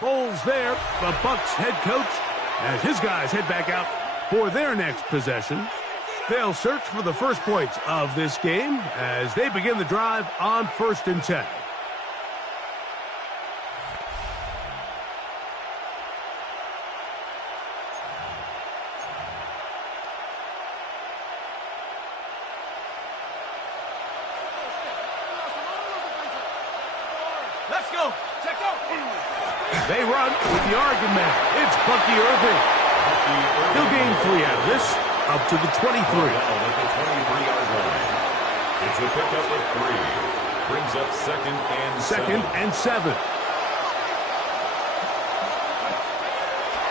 Bowles there, the Bucs head coach, as his guys head back out for their next possession. They'll search for the first points of this game as they begin the drive on 1st and 10. Let's go. Check out. They run with the Oregon man. It's Bucky Irving. He'll gain 3 out of this, up to the 23. At the 23-yard line. It's a pickup of 3. Brings up second and 7.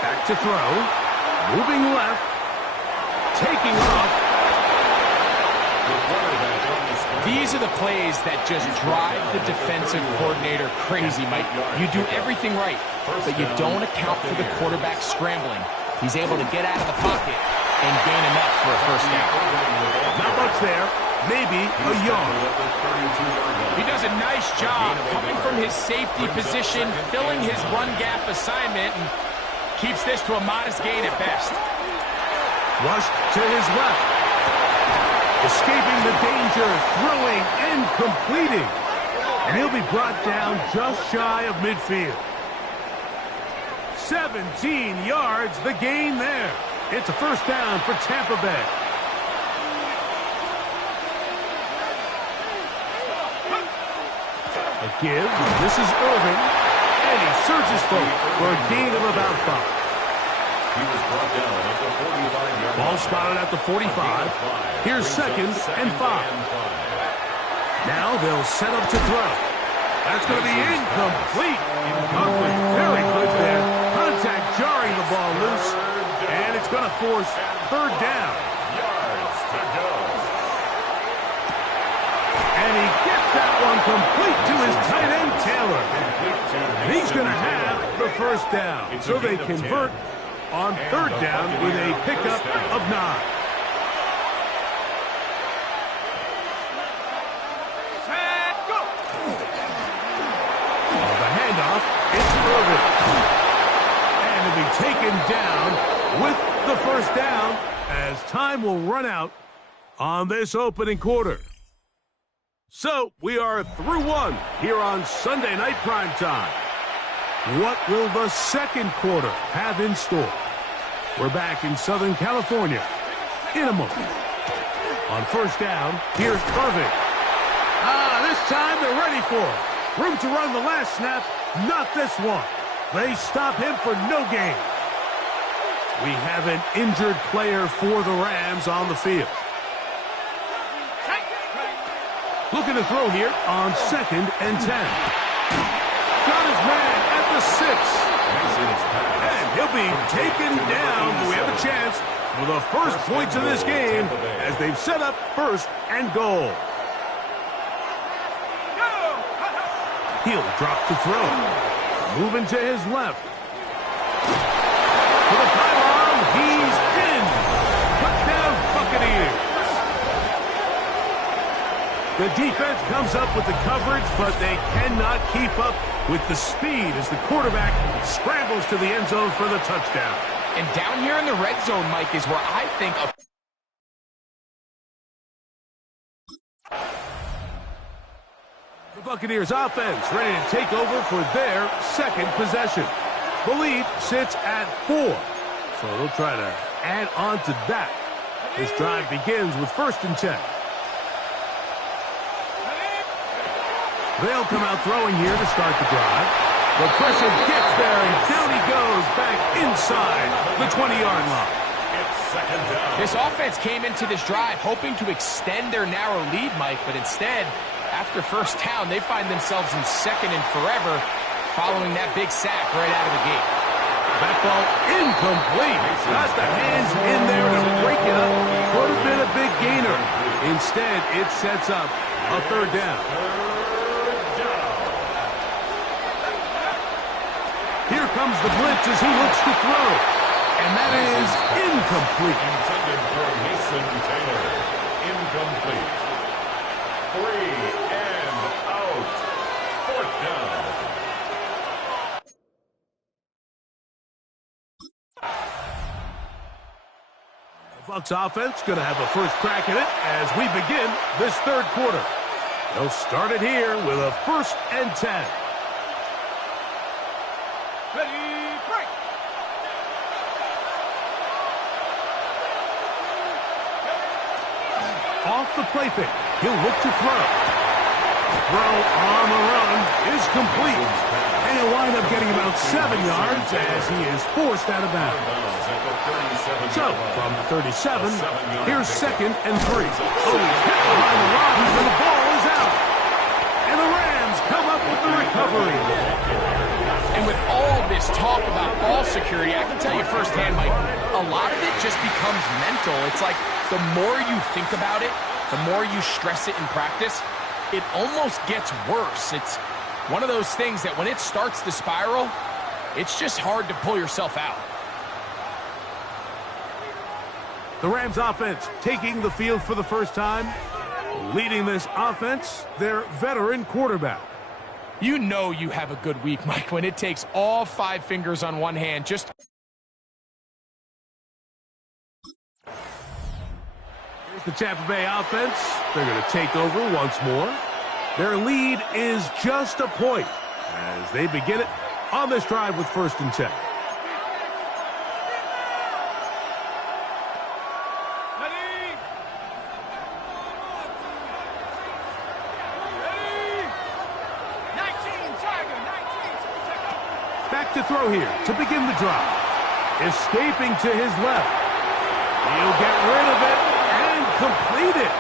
Back to throw. Moving left. Taking off. These are the plays that just drive the defensive coordinator crazy, Mike. You do everything right, but you don't account for the quarterback scrambling. He's able to get out of the pocket and gain enough for a first down. Not much there. Maybe a yard. He does a nice job coming from his safety position, filling his run gap assignment, and keeps this to a modest gain at best. Rushed to his left. Escaping the danger, throwing and completing. And he'll be brought down just shy of midfield. 17 yards, the gain there. It's a first down for Tampa Bay. A give. This is Irving. And he surges forward for a gain of about 5. He was brought down at the 45-yard line. Ball spotted at the 45. Here's 2nd and 5. Now they'll set up to throw. That's going to be incomplete. Coverage very good there. Contact jarring the ball loose. And it's going to force 3rd down. Yards to go. And he gets that one complete to his tight end, Taylor. And he's going to have the first down. So they convert on 3rd down with a pickup of 9. The handoff, it's Irving. And he'll be taken down with the first down as time will run out on this opening quarter. So we are through 1 here on Sunday Night Primetime. What will the second quarter have in store? We're back in Southern California in a moment. On 1st down, here's Irving. This time they're ready for it. Room to run the last snap, not this one. They stop him for no gain. We have an injured player for the Rams on the field. Looking to throw here on 2nd and 10. Got his man at the 6. And he'll be taken down. We have a chance for the first points of this game as they've set up 1st and goal. He'll drop to throw. Moving to his left. For the pylon, he's in. Touchdown, Buccaneers. The defense comes up with the coverage, but they cannot keep up with the speed as the quarterback scrambles to the end zone for the touchdown. And down here in the red zone, Mike, is where I think the Buccaneers offense ready to take over for their 2nd possession. The lead sits at 4, so they'll try to add on to that. This drive begins with 1st and 10. They'll come out throwing here to start the drive. The pressure gets there, and down he goes back inside the 20-yard line. This offense came into this drive hoping to extend their narrow lead, Mike, but instead, after 1st down, they find themselves in 2nd and forever following that big sack right out of the gate. That ball incomplete. Got the hands in there to break it up. Could have been a big gainer. Instead, it sets up a 3rd down. Here comes the blitz as he looks to throw. And that is incomplete. Intended for Mason Taylor. Incomplete. 3 and out. 4th down. Bucs offense going to have a first crack at it as we begin this third quarter. They'll start it here with a 1st and 10. Ready, break! Off the play fake, he'll look to throw. Throw on the run is complete. And he'll wind up getting about 7 yards as he is forced out of bounds. So, from 37, here's 2nd and 3. Oh, he's hit behind the lines and the ball is out. And the Rams come up with the recovery. And with all this talk about ball security, I can tell you firsthand, Mike, a lot of it just becomes mental. It's like the more you think about it, the more you stress it in practice, it almost gets worse. It's one of those things that when it starts to spiral, it's just hard to pull yourself out. The Rams offense taking the field for the first time. Leading this offense, their veteran quarterback. You know you have a good week, Mike, when it takes all 5 fingers on one hand. Just here's the Tampa Bay offense. They're going to take over once more. Their lead is just a point as they begin it on this drive with 1st and 10. Back to throw here to begin the drive. Escaping to his left. He'll get rid of it and complete it.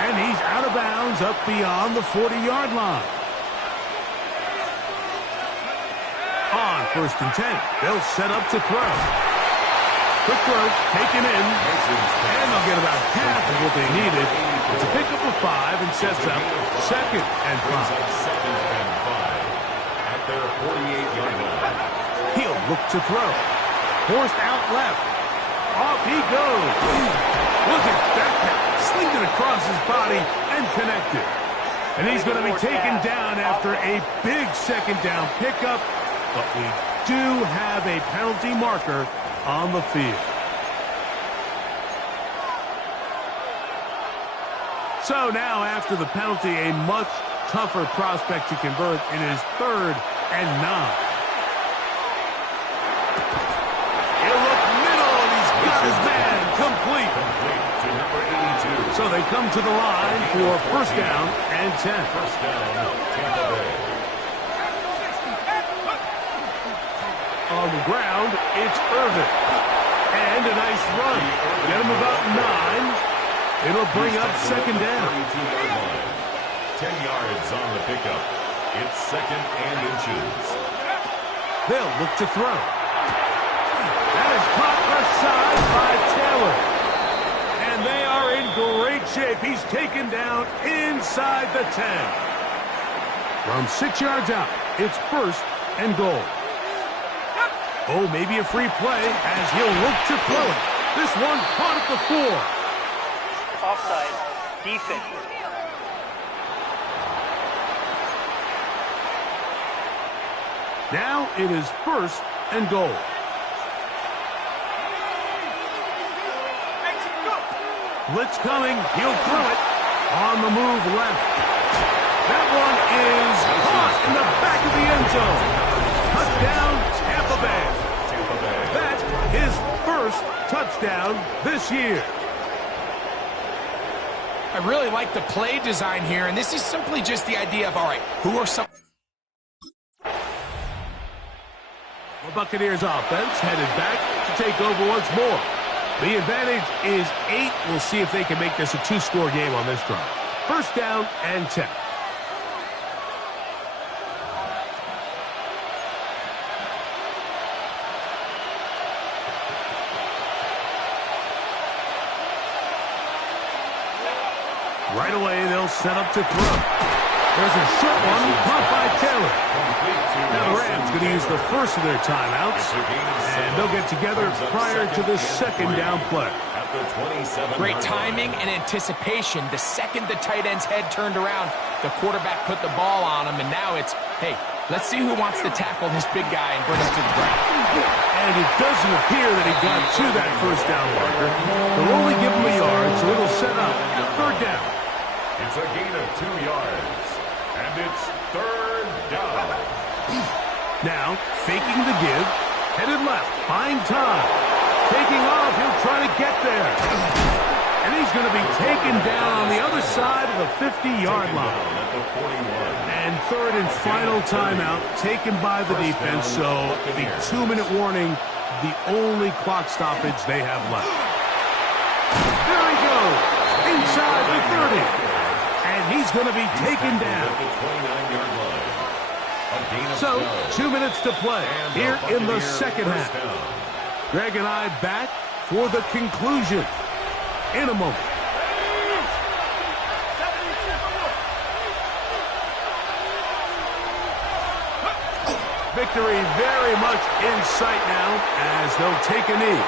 And he's out of bounds up beyond the 40-yard line. On 1st and 10, they'll set up to throw. Quick throw taken in. And they'll get about half of what they needed to pick up a 5 and sets up 2nd and 5. Their 48-yard line. He'll look to throw. Forced out left. Off he goes. Look at that. Slinged it across his body and connected. And he's going to be taken down after a big 2nd down pickup. But we do have a penalty marker on the field. So now after the penalty, a much tougher prospect to convert. It is 3rd and 9. He'll look middle, and he's got his man complete. To number 82. So they come to the line for 1st down and 10. 1st down, Tampa Bay. On the ground, it's Irvin. And a nice run. Get him about 9. It'll bring up 2nd down. 10 yards on the pickup. It's 2nd and inches. They'll look to throw. That is caught left side by Taylor. And they are in great shape. He's taken down inside the 10. From 6 yards out, it's 1st and goal. Oh, maybe a free play as he'll look to throw it. This one caught at the 4. Offside. Defense. Now it is 1st and goal. Blitz coming. He'll throw it. On the move left. That one is caught in the back of the end zone. Touchdown, Tampa Bay. That's his 1st touchdown this year. I really like the play design here, and this is simply just the idea of, all right, who are some... The Buccaneers offense headed back to take over once more. The advantage is 8. We'll see if they can make this a 2-score game on this drive. 1st down and 10. Right away, they'll set up to throw. There's a short one caught by Taylor. Now the Rams going to use the first of their timeouts, and they'll get together prior to the 2nd down play. Great timing and anticipation. The second the tight end's head turned around, the quarterback put the ball on him, and now it's, hey, Let's see who wants to tackle this big guy and bring him to the ground. And it doesn't appear that he got to that first down marker. They'll only give him a yard, so it'll set up third down. It's a gain of 2 yards, and it's third down. Now, faking the give, headed left, buying time. Taking off, he'll try to get there. And he's going to be taken down on the other side of the 50-yard line. And third and final timeout taken by the defense, so the 2-minute warning, the only clock stoppage they have left. There he goes, inside the 30. And he's going to be taken down. So, 2 minutes to play here in the second half. Greg and I back for the conclusion in a moment. Victory very much in sight now as they'll take a knee.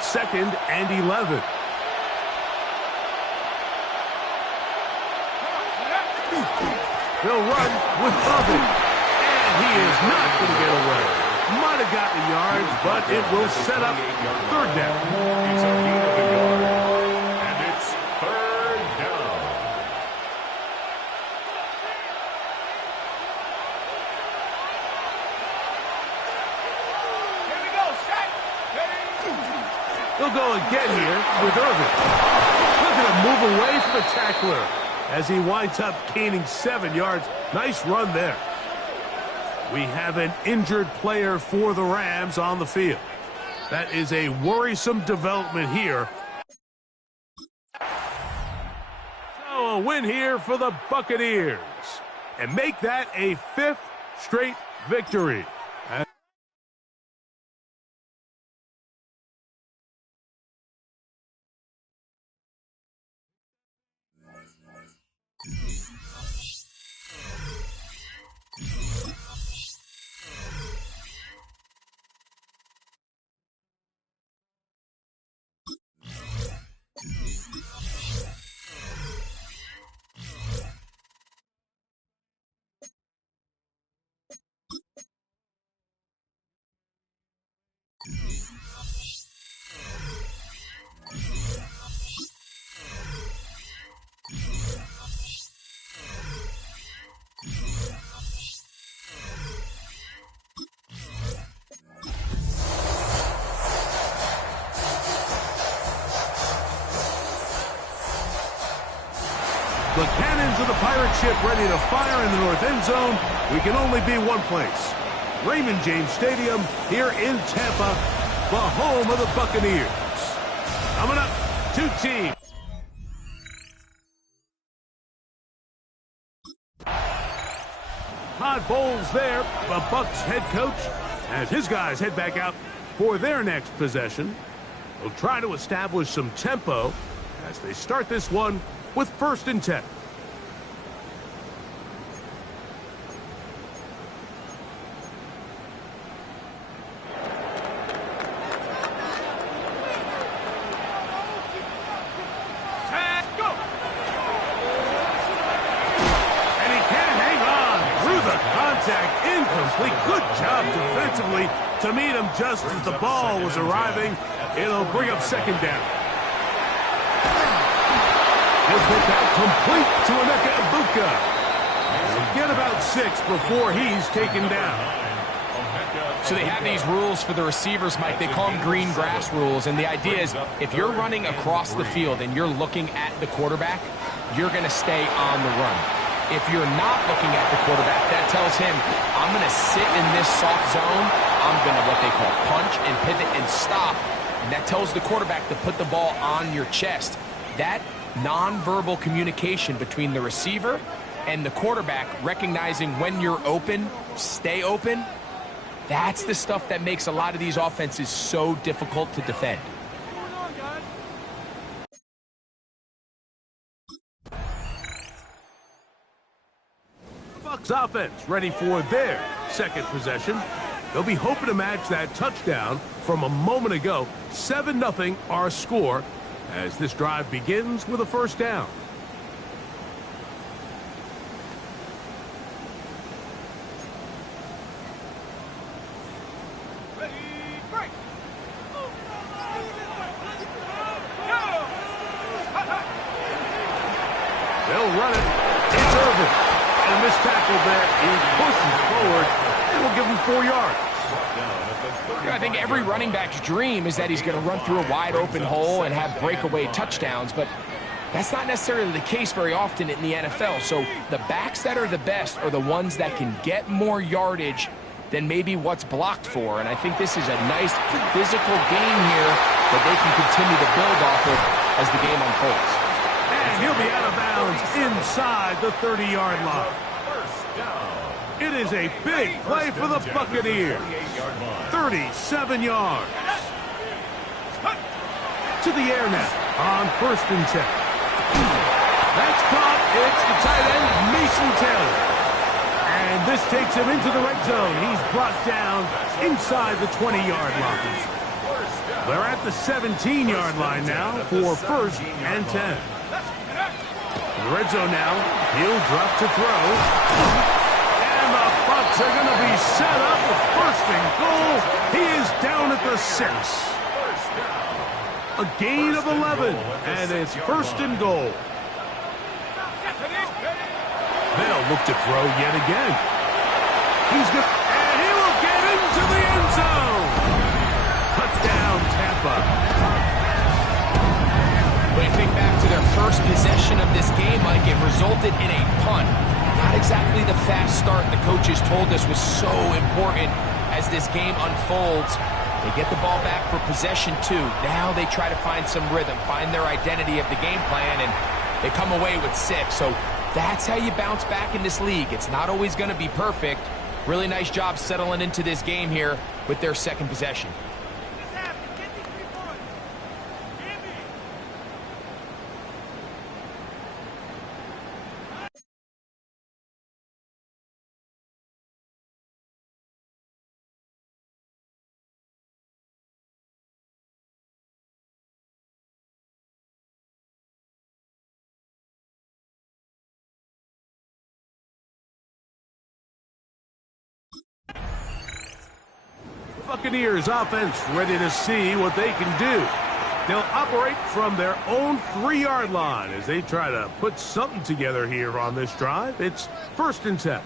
Second and 11. They'll run with Irvin. And he is not going to get away. Might have gotten the yards, but it will set up third down. It's a gain of a yard, and it's third down. Here we go, set. Ready. They'll go again here with Irvin. Look at him move away from the tackler as he winds up gaining 7 yards. Nice run there. We have an injured player for the Rams on the field. That is a worrisome development here. So a win here for the Buccaneers. And make that a 5th straight victory. The cannons of the pirate ship ready to fire in the north end zone. We can only be one place. Raymond James Stadium here in Tampa, the home of the Buccaneers. Coming up, 2 teams. Todd Bowles there, the Bucs head coach, as his guys head back out for their next possession. They'll try to establish some tempo as they start this one with 1st and 10. Set, go. And he can't hang on through the contact. Incomplete. Good job defensively to meet him just as the ball was arriving. It'll bring up 2nd down. He'll put that complete to Emeka Egbuka. He'll get about 6 before he's taken down. So they have these rules for the receivers, Mike. They call them green grass rules. And the idea is if you're running across the field and you're looking at the quarterback, you're going to stay on the run. If you're not looking at the quarterback, that tells him, I'm going to sit in this soft zone. I'm going to what they call punch and pivot and stop. And that tells the quarterback to put the ball on your chest. That nonverbal communication between the receiver and the quarterback, recognizing when you're open, stay open, that's the stuff that makes a lot of these offenses so difficult to defend. Bucs offense ready for their second possession. They'll be hoping to match that touchdown from a moment ago. 7-0 our score as this drive begins with a first down. They'll run it. It's Irvin. And a missed tackle there. He pushes forward and will give him 4 yards. I think every running back's dream is that he's going to run through a wide open hole and have breakaway touchdowns, but that's not necessarily the case very often in the NFL. So the backs that are the best are the ones that can get more yardage than maybe what's blocked for. And I think this is a nice physical game here that they can continue to build off of as the game unfolds. And he'll be out of bounds inside the 30-yard line. It is a big play for the Buccaneers. 37 yards. To the air now on 1st and 10. That's caught. It's the tight end, Mason Taylor. And this takes him into the red zone. He's brought down inside the 20-yard line. They're at the 17-yard line now for 1st and 10. In the red zone now, he'll drop to throw. And the Bucs are going to be set up with 1st and goal. He is down at the 6. A gain of 11, and it's 1st and goal. They'll look to throw yet again. He's good, and he will get into the end zone. Touchdown, Tampa. When you think back to their first possession of this game, Mike, it resulted in a punt. Not exactly the fast start the coaches told us was so important as this game unfolds. They get the ball back for possession 2. Now they try to find some rhythm, find their identity of the game plan, and they come away with 6. So that's how you bounce back in this league. It's not always going to be perfect. Really nice job settling into this game here with their second possession. Buccaneers offense ready to see what they can do. They'll operate from their own 3-yard line as they try to put something together here on this drive. It's 1st and 10.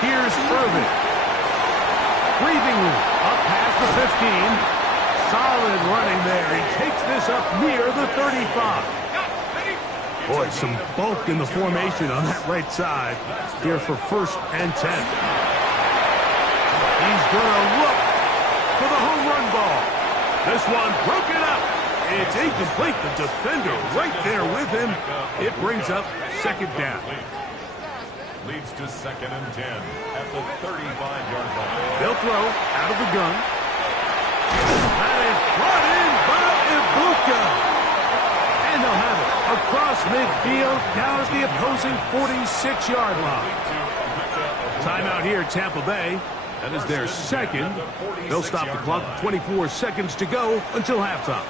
Here's Irvin. Breathing up past the 15. Solid running there. He takes this up near the 35. Boy, some bulk in the formation on that right side here for 1st and 10. He's going to look for the home run ball. This one broken up. It's incomplete. The defender right there with him. It brings up 2nd down. Leads to 2nd and 10 at the 35-yard line. They'll throw out of the gun. That is brought in by Ibuka. And they'll have it across midfield down at the opposing 46-yard line. Timeout here, Tampa Bay. That is their 2nd. They'll stop the clock with 24 seconds to go until halftime.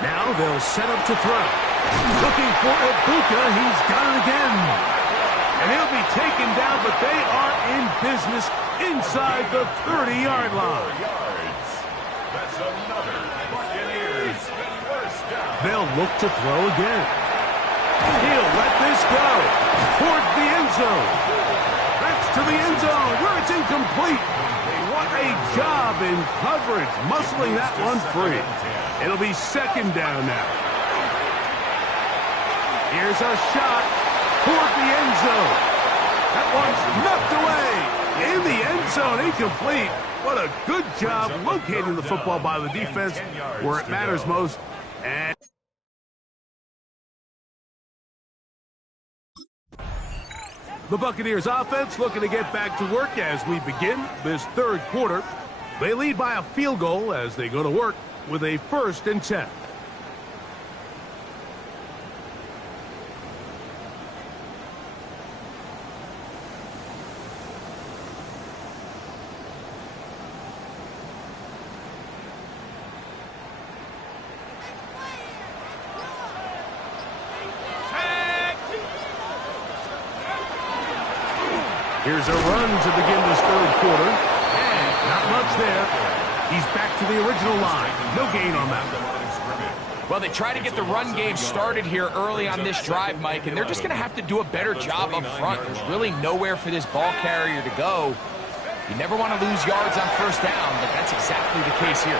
Now they'll set up to throw. Looking for Ibuka. He's got it again. And he'll be taken down, but they are in business inside the 30-yard line. That's another Buccaneers first down. They'll look to throw again. He'll let this go towards the end zone. That's to the end zone where it's incomplete. What a job in coverage, muscling that one free. It'll be 2nd down now. Here's a shot toward the end zone. That one's knocked away. In the end zone, incomplete. What a good job locating the football by the defense where it matters most. And the Buccaneers offense looking to get back to work as we begin this 3rd quarter. They lead by a field goal as they go to work with a 1st and 10. Here's a run to begin this 3rd quarter. And not much there. He's back to the original line. No gain on that. Well, they try to get the run game started here early on this drive, Mike, and they're just going to have to do a better job up front. There's really nowhere for this ball carrier to go. You never want to lose yards on 1st down, but that's exactly the case here.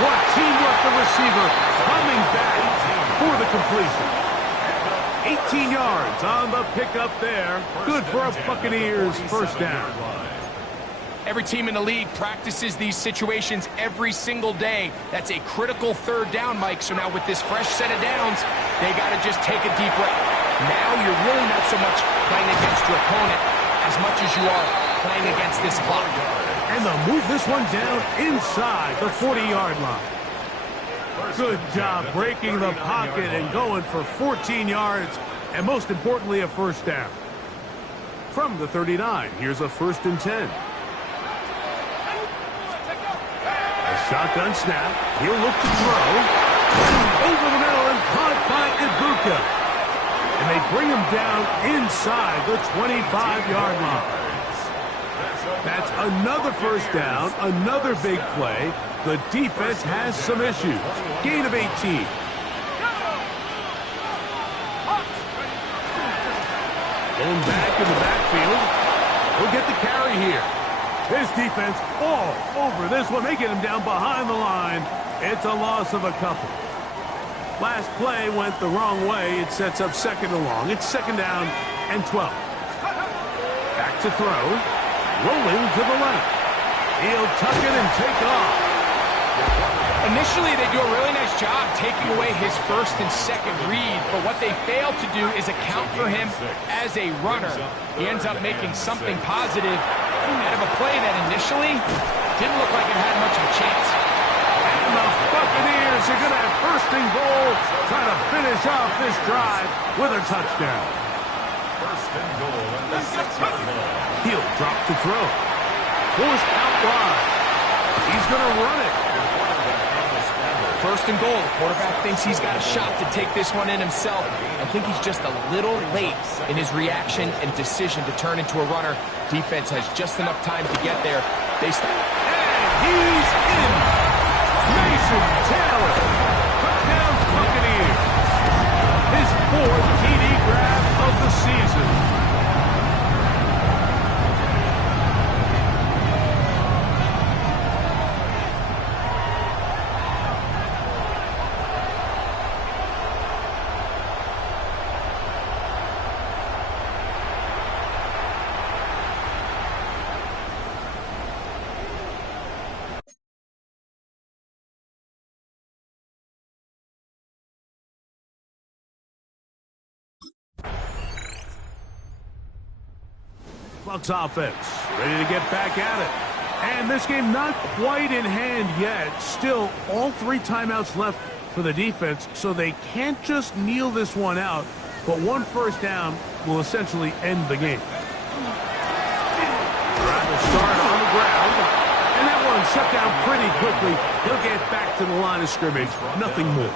What teamwork, the receiver coming back for the completion. 18 yards on the pickup there. Good for a Buccaneers 1st down. Every team in the league practices these situations every single day. That's a critical 3rd down, Mike. So now with this fresh set of downs, they got to just take a deep breath. Now you're really not so much playing against your opponent as much as you are playing against this clock. And they'll move this one down inside the 40-yard line. Good job breaking the pocket and going for 14 yards, and most importantly, a 1st down. From the 39, here's a 1st and 10. A shotgun snap. He'll look to throw. Over the middle and caught by Ibuka. And they bring him down inside the 25-yard line. That's another 1st down, another big play. The defense has some issues. Gain of 18. Going back in the backfield. He'll get the carry here. This defense all over this one, making him down behind the line. It's a loss of a couple. Last play went the wrong way. It sets up 2nd and long. It's 2nd down and 12. Back to throw. Rolling to the left. He'll tuck it and take off. Initially, they do a really nice job taking away his 1st and 2nd read, but what they fail to do is account for him as a runner. He ends up making something positive out of a play that initially didn't look like it had much of a chance. And the Buccaneers are going to have 1st and goal, trying to finish off this drive with a touchdown. 1st and goal at the 6-yard line. He'll drop to throw. Forced out wide. He's going to run it. 1st and goal. The quarterback thinks he's got a shot to take this one in himself. I think he's just a little late in his reaction and decision to turn into a runner. Defense has just enough time to get there. They stop. And he's in. Mason Taylor. Touchdown Buccaneers. His 4th TD grab of the season. Bucs offense ready to get back at it. And this game not quite in hand yet. Still, all 3 timeouts left for the defense, so they can't just kneel this one out. But 1 1st down will essentially end the game. Trying to start on the ground. And that one shut down pretty quickly. He'll get back to the line of scrimmage. Nothing more.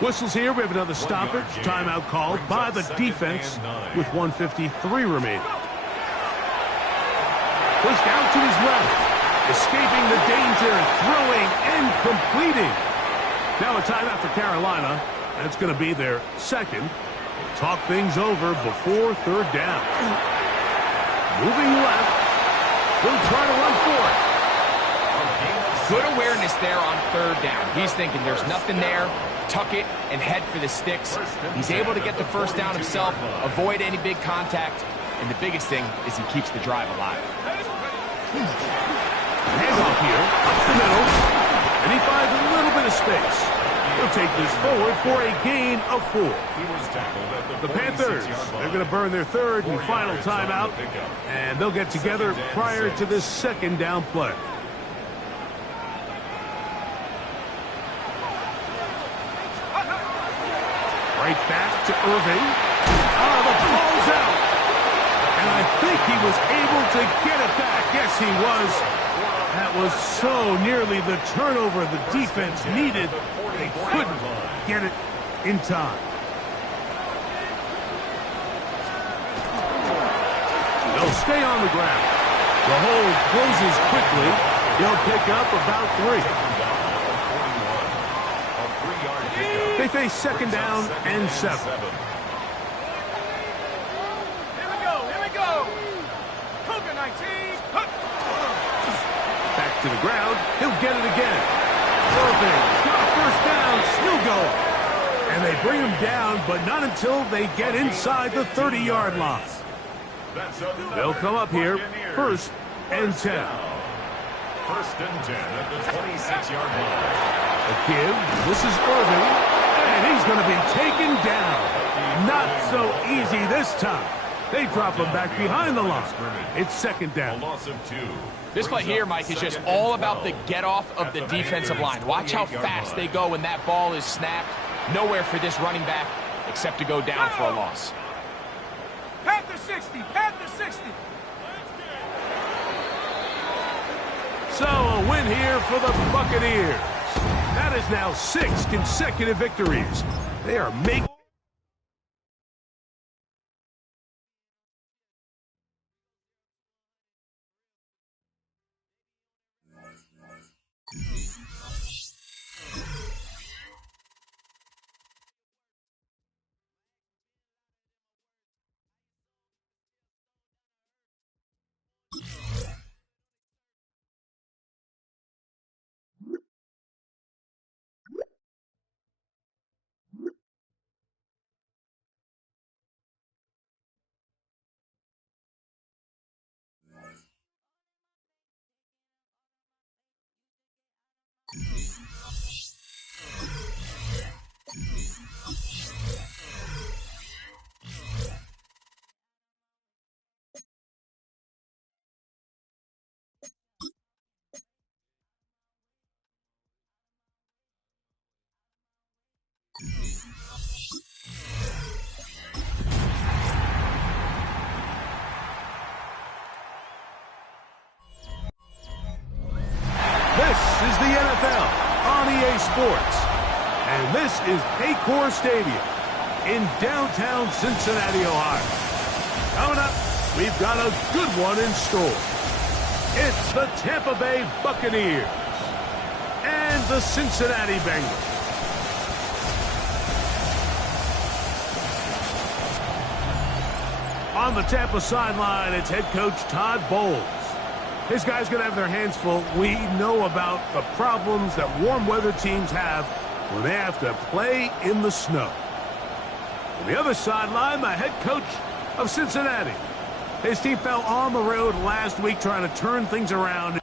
Whistles here. We have another stoppage. Timeout called by the defense with 1:53 remaining. Goes down to his left. Escaping the danger. Throwing and completing. Now a timeout for Carolina. That's going to be their 2nd. Talk things over before 3rd down. Moving left. He'll try to run for it. Good awareness there on 3rd down. He's thinking there's nothing there. Tuck it and head for the sticks. He's able to get the 1st down himself, avoid any big contact, and the biggest thing is he keeps the drive alive. Handoff here, up the middle, and he finds a little bit of space. He'll take this forward for a gain of 4. The Panthers, they're going to burn their 3rd and final timeout, and they'll get together prior to this 2nd down play. Right back to Irving. Oh, the ball's out. And I think he was able to get it back. Yes, he was. That was so nearly the turnover the defense needed. They couldn't get it in time. They'll stay on the ground. The hold closes quickly. He'll pick up about 3. They face second down and 7. Here we go. Cougar 19. Back to the ground. He'll get it again. Irving's got a first down. Still going. And they bring him down, but not until they get inside the 30-yard line. They'll come up here. First and 10. First and 10 at the 26-yard line. A give. This is Irving. And he's going to be taken down. Not so easy this time. They drop him back behind the line. It's second down. A loss of 2. This play here, Mike, is just all about the get-off of the defensive line. Watch how fast they go when that ball is snapped. Nowhere for this running back except to go down for a loss. Panther 60. Panther 60. So a win here for the Buccaneers. That is now 6 consecutive victories. They are making... This is the NFL on EA Sports. And this is Paycor Stadium in downtown Cincinnati, Ohio. Coming up, we've got a good one in store. It's the Tampa Bay Buccaneers and the Cincinnati Bengals. On the Tampa sideline, it's head coach Todd Bowles. His guys going to have their hands full. We know about the problems that warm weather teams have when they have to play in the snow. On the other sideline, the head coach of Cincinnati. His team fell on the road last week trying to turn things around.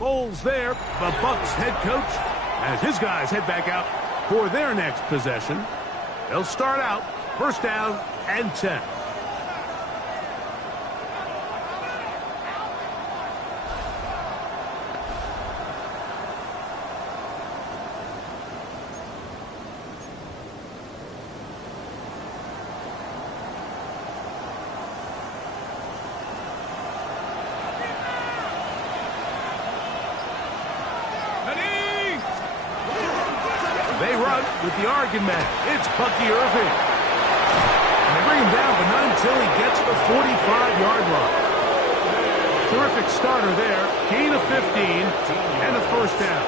Foles there, the Bucs head coach, as his guys head back out for their next possession. They'll start out first down and 10. They run with the Oregon man. It's Bucky Irving. And they bring him down, but not until he gets the 45-yard line. Terrific starter there. Gain of 15 and a first down.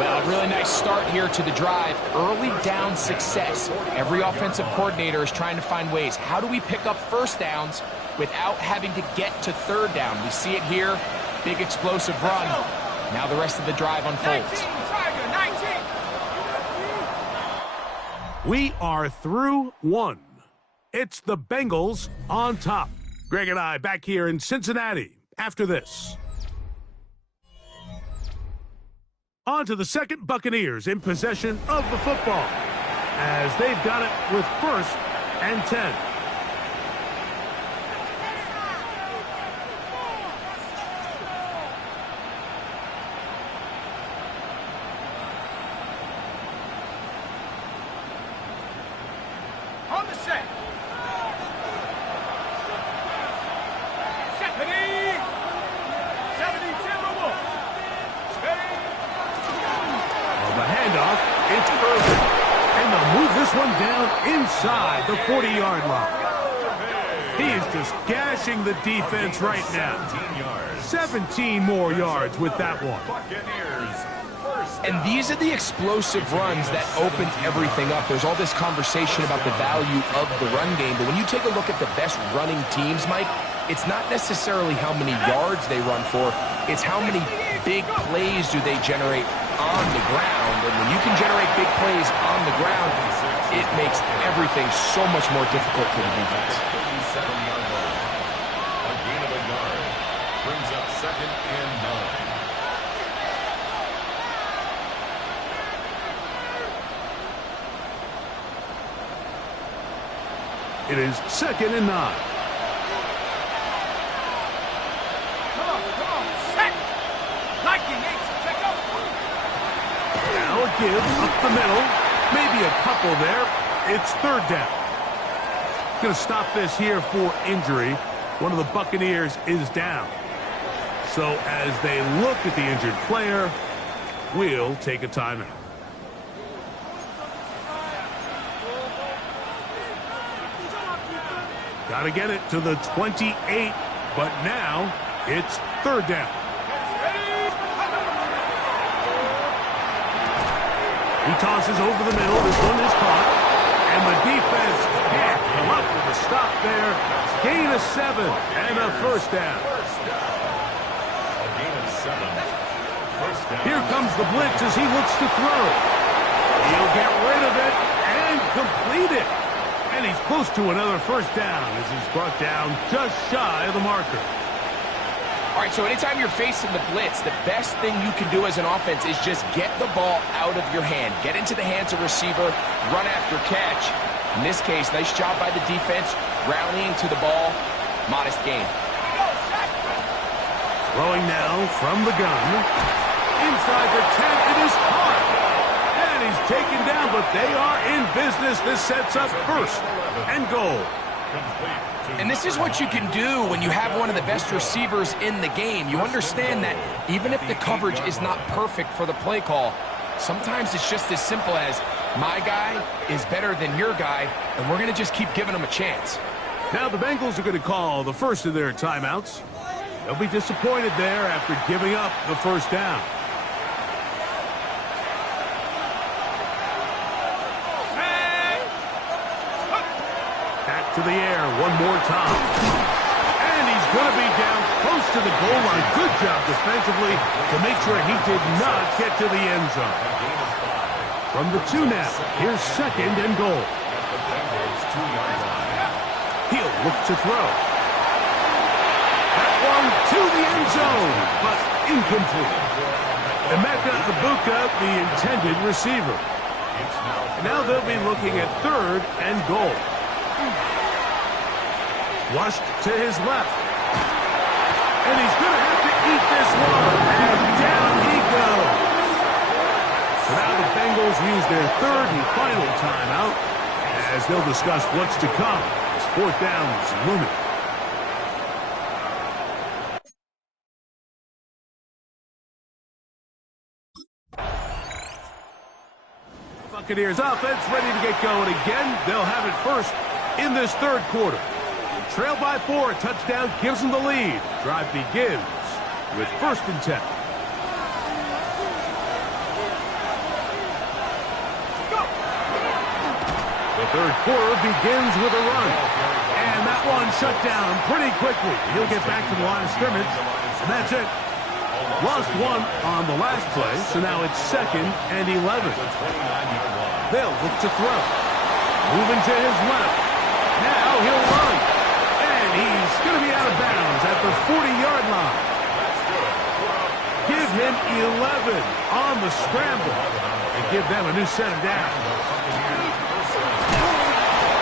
Well, really nice start here to the drive. Early down success. Every offensive coordinator is trying to find ways. How do we pick up first downs without having to get to third down? We see it here. Big explosive run. Now the rest of the drive unfolds. We are through one. It's the Bengals on top. Greg and I back here in Cincinnati after this. On to the second, Buccaneers in possession of the football as they've got it with first and 10. On the set. Set. Ready. 72 to 1. Steady. On the handoff, it's Irving. And they'll move this one down inside the 40-yard line. He is just gashing the defense right now. 17 more yards with that one. And these are the explosive runs that opened everything up. There's all this conversation about the value of the run game, but when you take a look at the best running teams, Mike, it's not necessarily how many yards they run for, it's how many big plays do they generate on the ground. And when you can generate big plays on the ground, it makes everything so much more difficult for the defense. 37-yard line. A gain of a yard. Brings up second and 9. It is second and 9. Come on, set. Liking Yates, check up. Now a give up the middle. Maybe a couple there. It's third down. Going to stop this here for injury. One of the Buccaneers is down. So as they look at the injured player, we'll take a timeout. Got to get it to the 28, but now it's third down. He tosses over the middle. This one is caught. And the defense can't come up with a stop there. Gain of 7 and a first down. A gain of 7. First down. Here comes the blitz as he looks to throw. He'll get rid of it and complete it. And he's close to another first down as he's brought down just shy of the marker. All right, so anytime you're facing the blitz, the best thing you can do as an offense is just get the ball out of your hand. Get into the hands of receiver, run after catch. In this case, nice job by the defense, rallying to the ball. Modest gain. Throwing now from the gun. Inside the 10, it is caught. And he's taken down, but they are in business. This sets up first and goal. And this is what you can do when you have one of the best receivers in the game. You understand that even if the coverage is not perfect for the play call, sometimes it's just as simple as my guy is better than your guy, and we're going to just keep giving him a chance. Now the Bengals are going to call the first of their timeouts. They'll be disappointed there after giving up the first down. To the air one more time. And he's going to be down close to the goal line. Good job defensively to make sure he did not get to the end zone. From the 2 now, here's second and goal. He'll look to throw. That one to the end zone, but incomplete. Emeka Egbuka, the intended receiver. And now they'll be looking at 3rd and goal. Flushed to his left. And he's going to have to eat this one. And down he goes. So now the Bengals use their 3rd and final timeout as they'll discuss what's to come as 4th down is looming. Buccaneers offense ready to get going again. They'll have it first in this 3rd quarter. Trail by 4, a touchdown gives them the lead. Drive begins with 1st and 10. The 3rd quarter begins with a run. And that one shut down pretty quickly. He'll get back to the line of scrimmage, and that's it. Lost 1 on the last play, so now it's 2nd and 11. They'll look to throw. Moving to his left. Now he'll run. And he's going to be out of bounds at the 40-yard line. Give him 11 on the scramble and give them a new set of downs.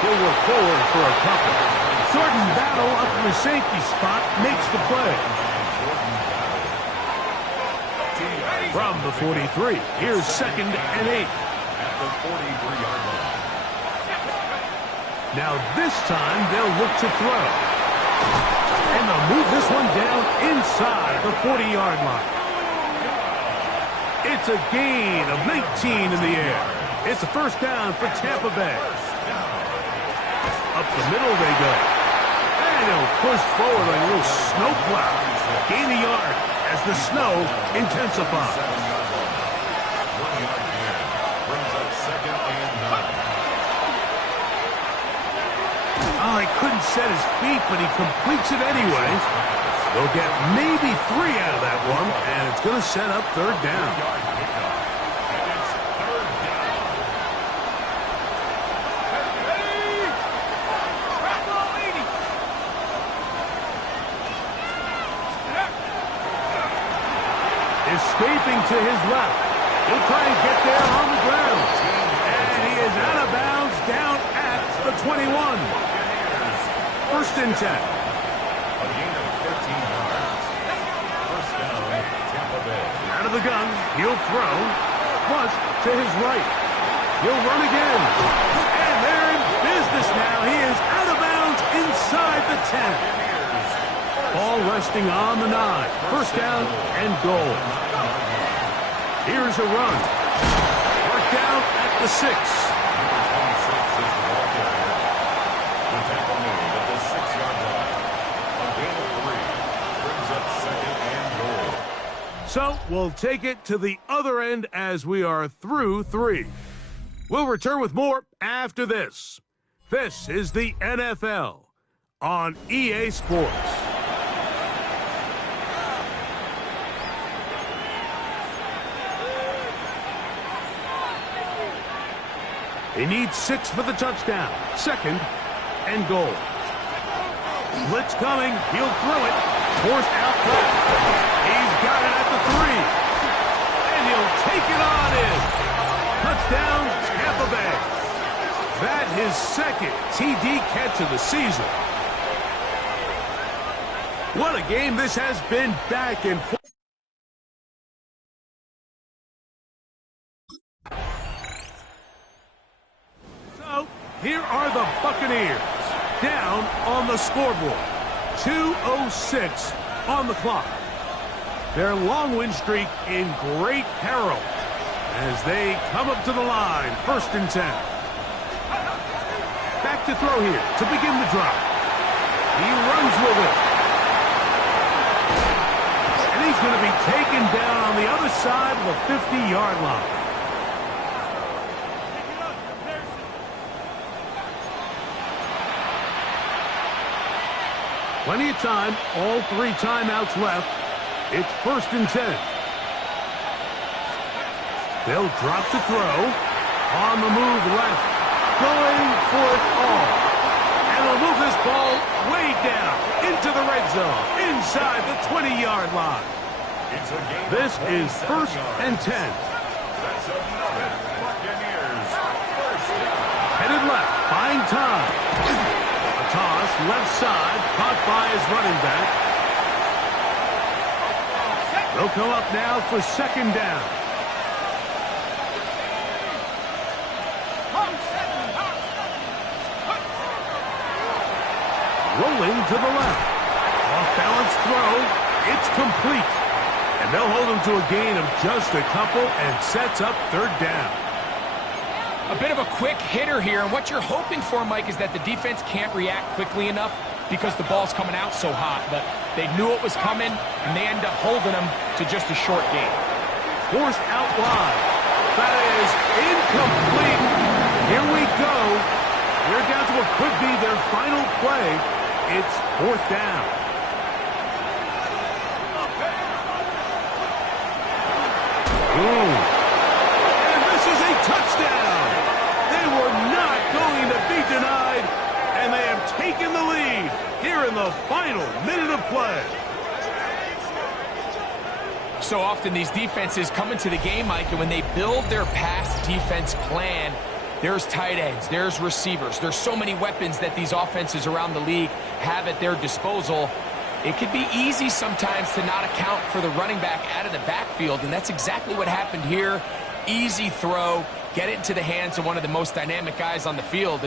He'll work forward for a couple. Jordan Battle up from the safety spot makes the play. From the 43, here's 2nd and 8. At the 43-yard line. Now this time they'll look to throw. And they'll move this one down inside the 40-yard line. It's a gain of 19 in the air. It's a 1st down for Tampa Bay. Up the middle they go. And he'll push forward like a little snowplow. Gain a yard as the snow intensifies. 1 yard gain. Brings up 2nd and 9. Oh, he couldn't set his feet, but he completes it anyway. They'll get maybe 3 out of that one, and it's going to set up 3rd down. Escaping to his left. He'll try and get there on the ground. And he is out of bounds down at the 21. 1st and 10. A gain of 13 yards. 1st down, Tampa Bay. Out of the gun, he'll throw. Flush to his right. He'll run again. And they're in business now. He is out of bounds inside the 10. Ball resting on the 9. 1st down and goal. Here's a run. Mark down at the 6. Number 26 is the ball carrier. The tackle made at the 6-yard line. A gain of 3. Brings up 2nd and goal. So we'll take it to the other end as we are through 3. We'll return with more after this. This is the NFL on EA Sports. He needs 6 for the touchdown. 2nd and goal. Blitz coming. He'll throw it. Forced out left. He's got it at the 3. And he'll take it on in. Touchdown, Tampa Bay. That his 2nd TD catch of the season. What a game this has been, back and forth. Here are the Buccaneers, down on the scoreboard. 2:06 on the clock. Their long win streak in great peril as they come up to the line, 1st and 10. Back to throw here to begin the drive. He runs with it. And he's going to be taken down on the other side of the 50-yard line. Plenty of time, all 3 timeouts left. It's 1st and 10. They'll drop to throw. On the move left. Going for it all. And they'll move this ball way down into the red zone, inside the 20-yard line. This is 1st and 10. That's another Buccaneers first down. Headed left, buying time. A toss, left side, caught by his running back. They'll come up now for 2nd down. Rolling to the left. Off-balance throw. It's complete. And they'll hold him to a gain of just a couple and sets up 3rd down. A bit of a quick hitter here, and what you're hoping for, Mike, is that the defense can't react quickly enough because the ball's coming out so hot. But they knew it was coming, and they end up holding them to just a short gain. Forced out wide. That is incomplete. Here we go. We're down to what could be their final play. It's 4th down. And this is a touchdown. They were not going to be denied, and they have taken the lead here in the final minute of play. So often these defenses come into the game, Mike, and when they build their pass defense plan, there's tight ends, there's receivers, there's so many weapons that these offenses around the league have at their disposal. It could be easy sometimes to not account for the running back out of the backfield, and that's exactly what happened here. Easy throw, get it into the hands of one of the most dynamic guys on the field.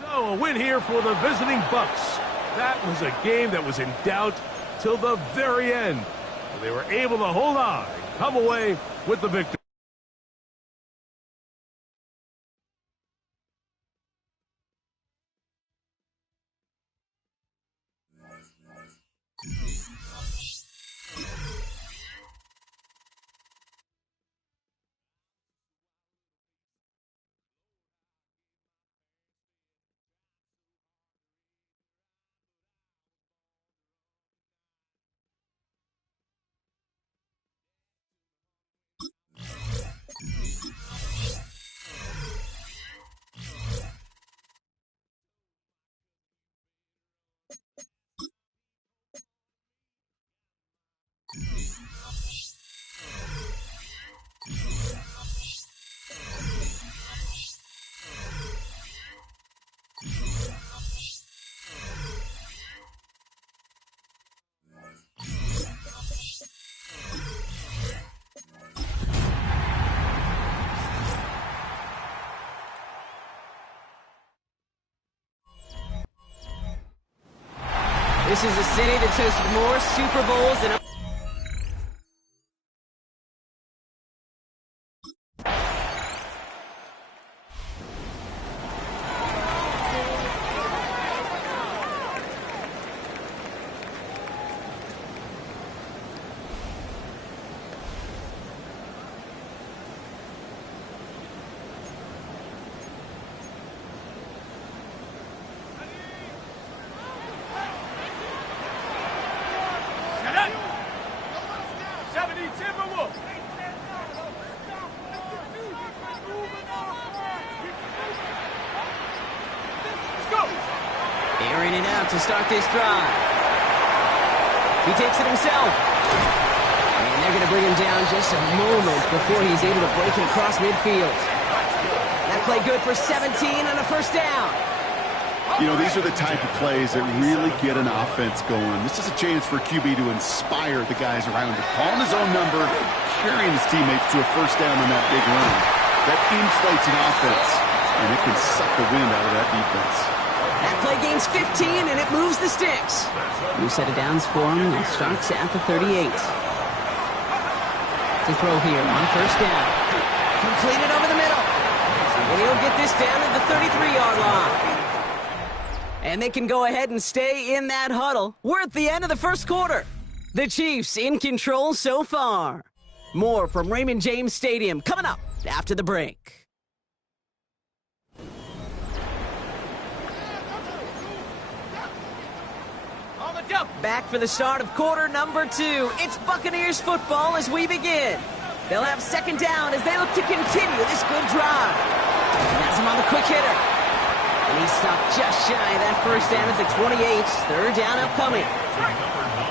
So a win here for the visiting Bucs. That was a game that was in doubt till the very end. But they were able to hold on and come away with the victory. This is a city that's hosted more Super Bowls than... Airing it out to start this drive. He takes it himself. And they're going to bring him down just a moment before he's able to break it across midfield. That play good for 17 and a first down. You know, these are the type of plays that really get an offense going. This is a chance for QB to inspire the guys around him. Calling his own number, carrying his teammates to a first down on that big run. That inflates an offense, and it can suck the wind out of that defense. That play gains 15, and it moves the sticks. New set of downs for him, and starts at the 38. To throw here on first down. Completed over the middle. And he'll get this down at the 33-yard line. And they can go ahead and stay in that huddle. We're at the end of the first quarter. The Chiefs in control so far. More from Raymond James Stadium coming up after the break. Back for the start of quarter number 2. It's Buccaneers football as we begin. They'll have second down as they look to continue this good drive. Has him on the quick hitter. And he's stopped just shy of that first down at the 28. Third down upcoming. Number 9,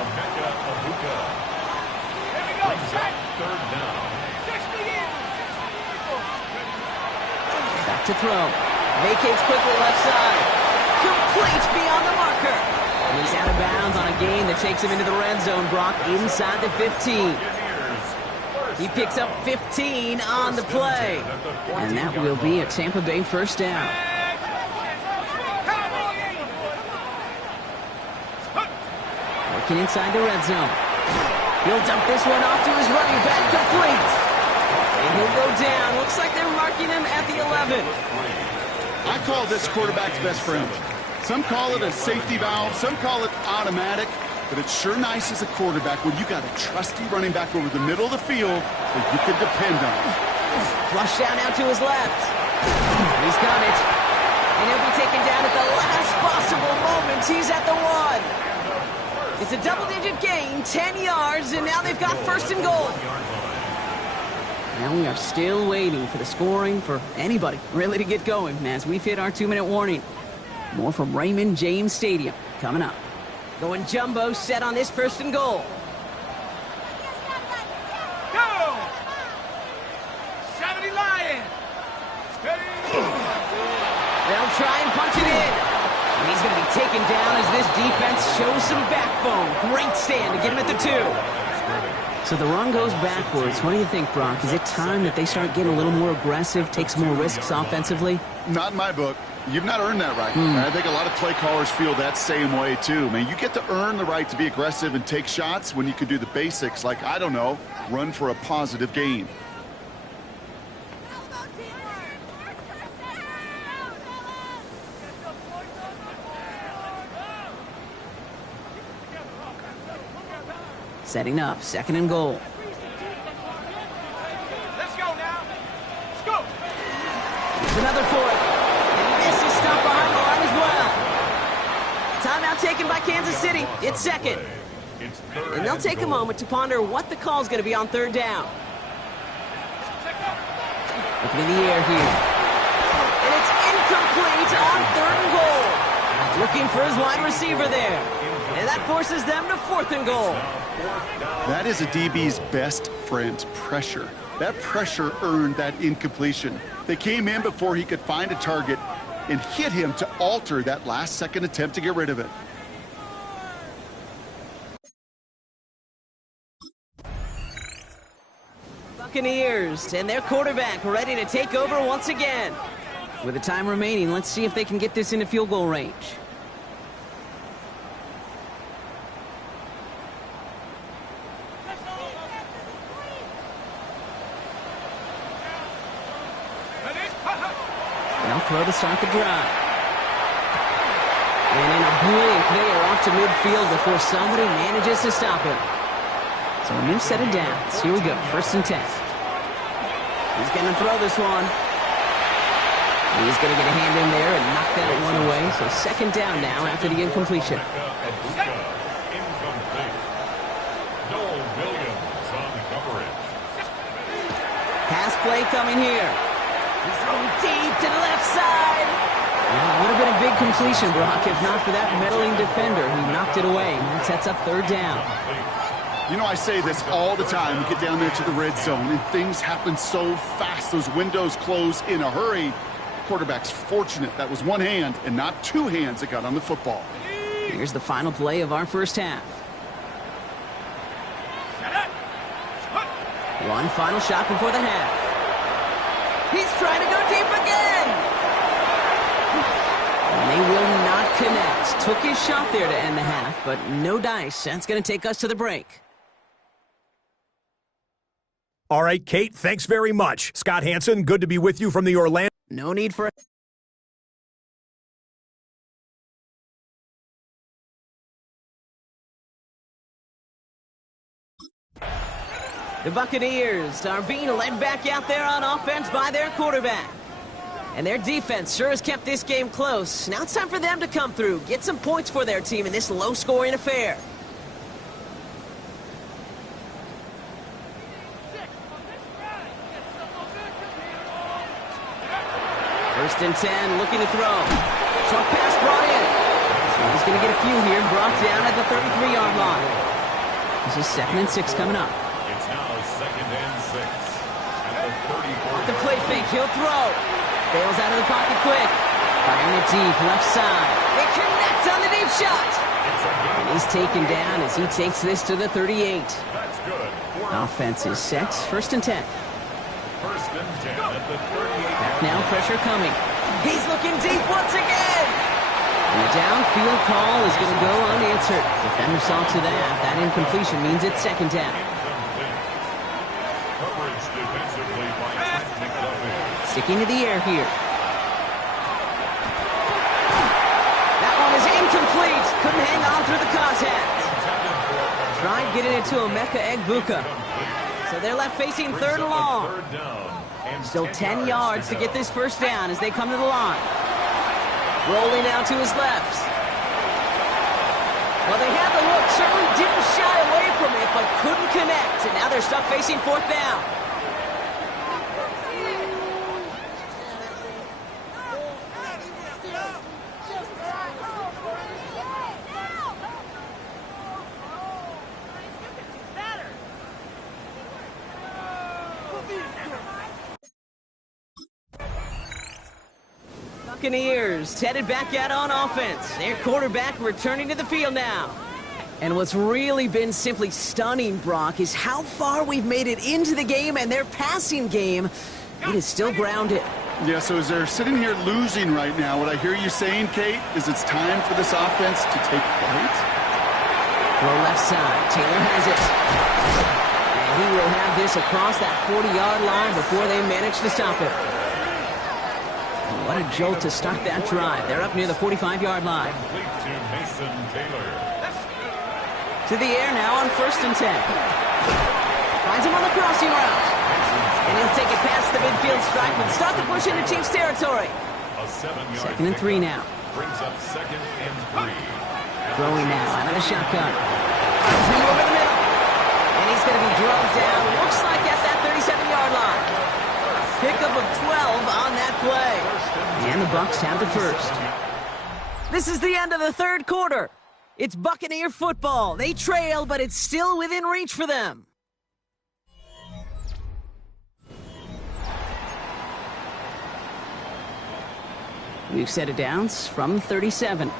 Emeka Egbuka. Here we go. Brings up third down. 60 in. Back to throw. Vacates quickly left side. Complete beyond the marker. And he's out of bounds on a gain that takes him into the red zone, Brock, inside the 15. He picks up 15 on the play. And that will be a Tampa Bay first down. Working inside the red zone. He'll dump this one off to his running back, complete. And he'll go down. Looks like they're marking him at the 11. I call this quarterback's best friend. Some call it a safety valve, some call it automatic, but it's sure nice as a quarterback when you got a trusty running back over the middle of the field that you can depend on. Flush down now to his left. He's got it. And he'll be taken down at the last possible moment. He's at the 1. It's a double-digit gain, 10 yards, and now they've got first and goal. Now we are still waiting for the scoring for anybody really to get going as we've hit our 2-minute warning. More from Raymond James Stadium coming up. Going jumbo set on this first and goal. Go! 70 Lions. Steady. They'll try and punch it in. And he's going to be taken down as this defense shows some backbone. Great stand to get him at the 2. So the run goes backwards. What do you think, Brock? Is it time that they start getting a little more aggressive, take some more risks offensively? Not in my book. You've not earned that right. I think a lot of play callers feel that same way, too. Man, you get to earn the right to be aggressive and take shots when you can do the basics, like, I don't know, run for a positive gain. Setting up, second and goal. Let's go now. Let's go. Here's another for it. And this is stopped behind the line as well. Timeout taken by Kansas City. It's second. And they'll take a moment to ponder what the call is going to be on third down. Looking in the air here. And it's incomplete on third and goal. Looking for his wide receiver there. And that forces them to fourth and goal. That is a DB's best friend, pressure. That pressure earned that incompletion. They came in before he could find a target and hit him to alter that last-second attempt to get rid of it. Buccaneers and their quarterback ready to take over once again. With the time remaining, let's see if they can get this into field goal range. They'll throw to start the drive. And in a blink, they are off to midfield before somebody manages to stop him. So a new set of downs. Here we go, 1st and 10. He's going to throw this one. He's going to get a hand in there and knock that one away. So 2nd down now after the incompletion. Incomplete. Noel Williams on coverage. Pass play coming here. He's throwing deep to the left side. Well, it would have been a big completion, Brock, if not for that meddling defender who knocked it away. That sets up 3rd down. You know, I say this all the time. You get down there to the red zone, and things happen so fast. Those windows close in a hurry. The quarterback's fortunate that was one hand and not two hands that got on the football. Here's the final play of our first half. One final shot before the half. He's trying to go deep again. And they will not connect. Took his shot there to end the half, but no dice. That's going to take us to the break. All right, Kate, thanks very much. Scott Hansen, good to be with you from the Orlando. No need for... The Buccaneers are being led back out there on offense by their quarterback. And their defense sure has kept this game close. Now it's time for them to come through, get some points for their team in this low-scoring affair. First and 10, looking to throw. Short pass brought in. He's going to get a few here, brought down at the 33-yard line. This is 2nd and 6 coming up. It's now 2nd and 6 at the 34. The play fake, he'll throw. Bails out of the pocket quick. Firing it deep, left side. They connect on the deep shot. And he's taken down as he takes this to the 38. That's good. Offense is set. 1st and 10. 1st and 10 at the 38. Back now, pressure coming. He's looking deep once again. And the downfield call is going to go unanswered. Defender saw to that. That incompletion means it's 2nd down. Coverage defensively by Trent McDuffie. Sticking to the air here. That one is incomplete. Couldn't hang on through the contact. Tried getting it to Emeka Egbuka. So they're left facing 3rd and long. Still 10 yards to get this first down as they come to the line. Rolling out to his left. Well, they had the look. Certainly didn't shy away from it, but couldn't connect. And now they're stuck facing 4th down. Buccaneers headed back out on offense. Their quarterback returning to the field now. And what's really been simply stunning, Brock, is how far we've made it into the game, and their passing game, it is still grounded. Yeah, so as they're sitting here losing right now, what I hear you saying, Kate, is it's time for this offense to take flight? Throw left side. Taylor has it. And he will have this across that 40-yard line before they manage to stop it. What a jolt to start that drive. They're up near the 45-yard line. Complete to Mason Taylor. To the air now on 1st and 10. Finds him on the crossing route. And he'll take it past the midfield stripe and start the push into Chiefs territory. A 7-yard 2nd and 3 now. brings up 2nd and 3. Throwing now out of the shotgun. Heisman over the middle. And he's going to be drugged down. Looks like at that 37-yard line. Pickup of 12 on that play. And the Bucs have the first. This is the end of the 3rd quarter. It's Buccaneer football. They trail, but it's still within reach for them. We've set it down from 37.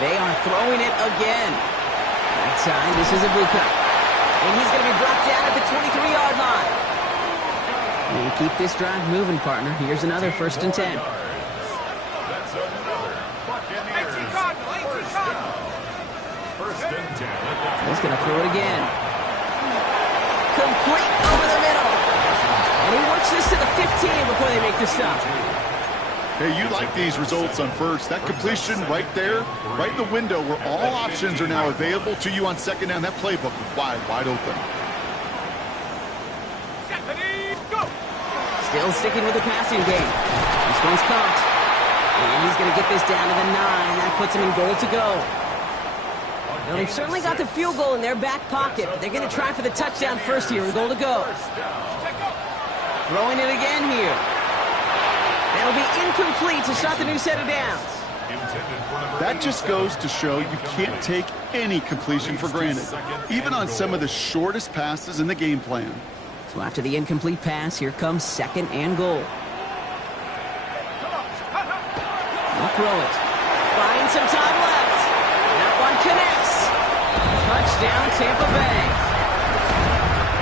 They are throwing it again. Right side, this is Egbuka. And he's going to be brought down at the 23-yard line. And keep this drive moving, partner. Here's another 1st and 10. That's another Buccaneers first down. 1st and 10. He's going to throw it again. Complete over the middle. And he works this to the 15 before they make the stop. Hey, you like these results on first. That completion right there, right in the window where all options are now available to you on 2nd down. That playbook is wide open. Still sticking with the passing game. This one's caught. And he's going to get this down to the 9. That puts him in goal to go. Now, they've certainly got the field goal in their back pocket, but they're going to try for the touchdown first here and goal to go. Throwing it again here. That'll be incomplete to start the new set of downs. That just goes to show you can't take any completion for granted, even on some of the shortest passes in the game plan. So after the incomplete pass, here comes 2nd and goal. They'll throw it. Buying some time left. That one connects. Touchdown, Tampa Bay.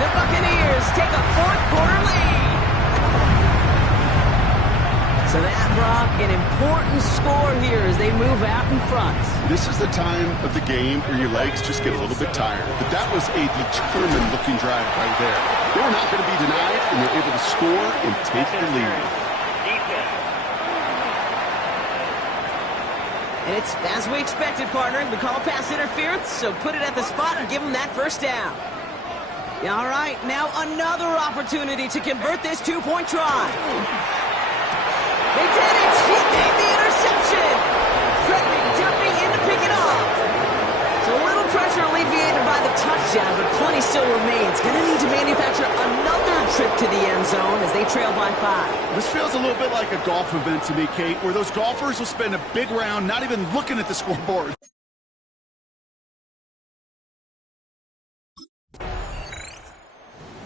The Buccaneers take a 4th quarter lead. So that, Brock, an important score here as they move out in front. This is the time of the game where your legs just get a little bit tired. But that was a determined-looking drive right there. They were not going to be denied, and they're able to score and take the lead. And it's as we expected, partner. We call pass interference, so put it at the spot and give them that first down. All right, now another opportunity to convert this 2-point try. They did it! He made the interception! Trent McDuffie in to pick it off. So a little pressure alleviated by the touchdown, but plenty still remains. Gonna need to manufacture another trip to the end zone as they trail by 5. This feels a little bit like a golf event to me, Kate, where those golfers will spend a big round not even looking at the scoreboard.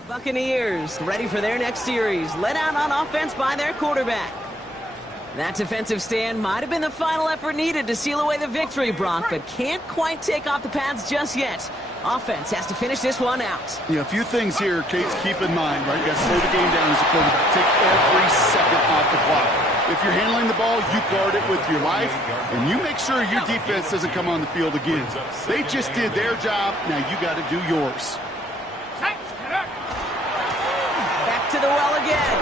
Buccaneers ready for their next series, led out on offense by their quarterback. That defensive stand might have been the final effort needed to seal away the victory, Brock, but can't quite take off the pads just yet. Offense has to finish this one out. Yeah, a few things here, Kate's, keep in mind, right? You got to slow the game down as a quarterback. Take every second off the clock. If you're handling the ball, you guard it with your life, and you make sure your defense doesn't come on the field again. They just did their job. Now you got to do yours. Back to the well again.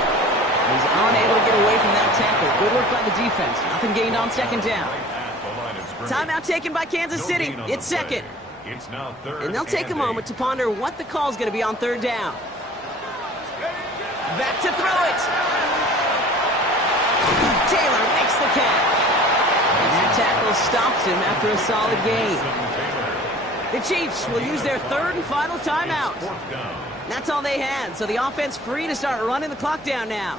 He's unable to get away from that tackle. Good work by the defense. Nothing gained on second down. Timeout taken by Kansas City. It's second. And they'll take a moment to ponder what the call's going to be on third down. Back to throw it. Taylor makes the catch. And that tackle stops him after a solid gain. The Chiefs will use their third and final timeout. That's all they had, so the offense free to start running the clock down now.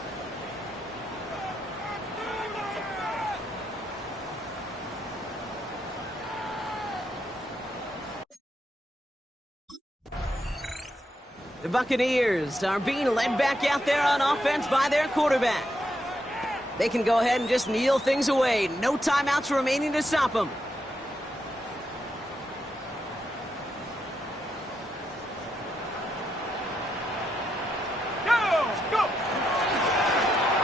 The Buccaneers are being led back out there on offense by their quarterback. They can go ahead and just kneel things away. No timeouts remaining to stop them.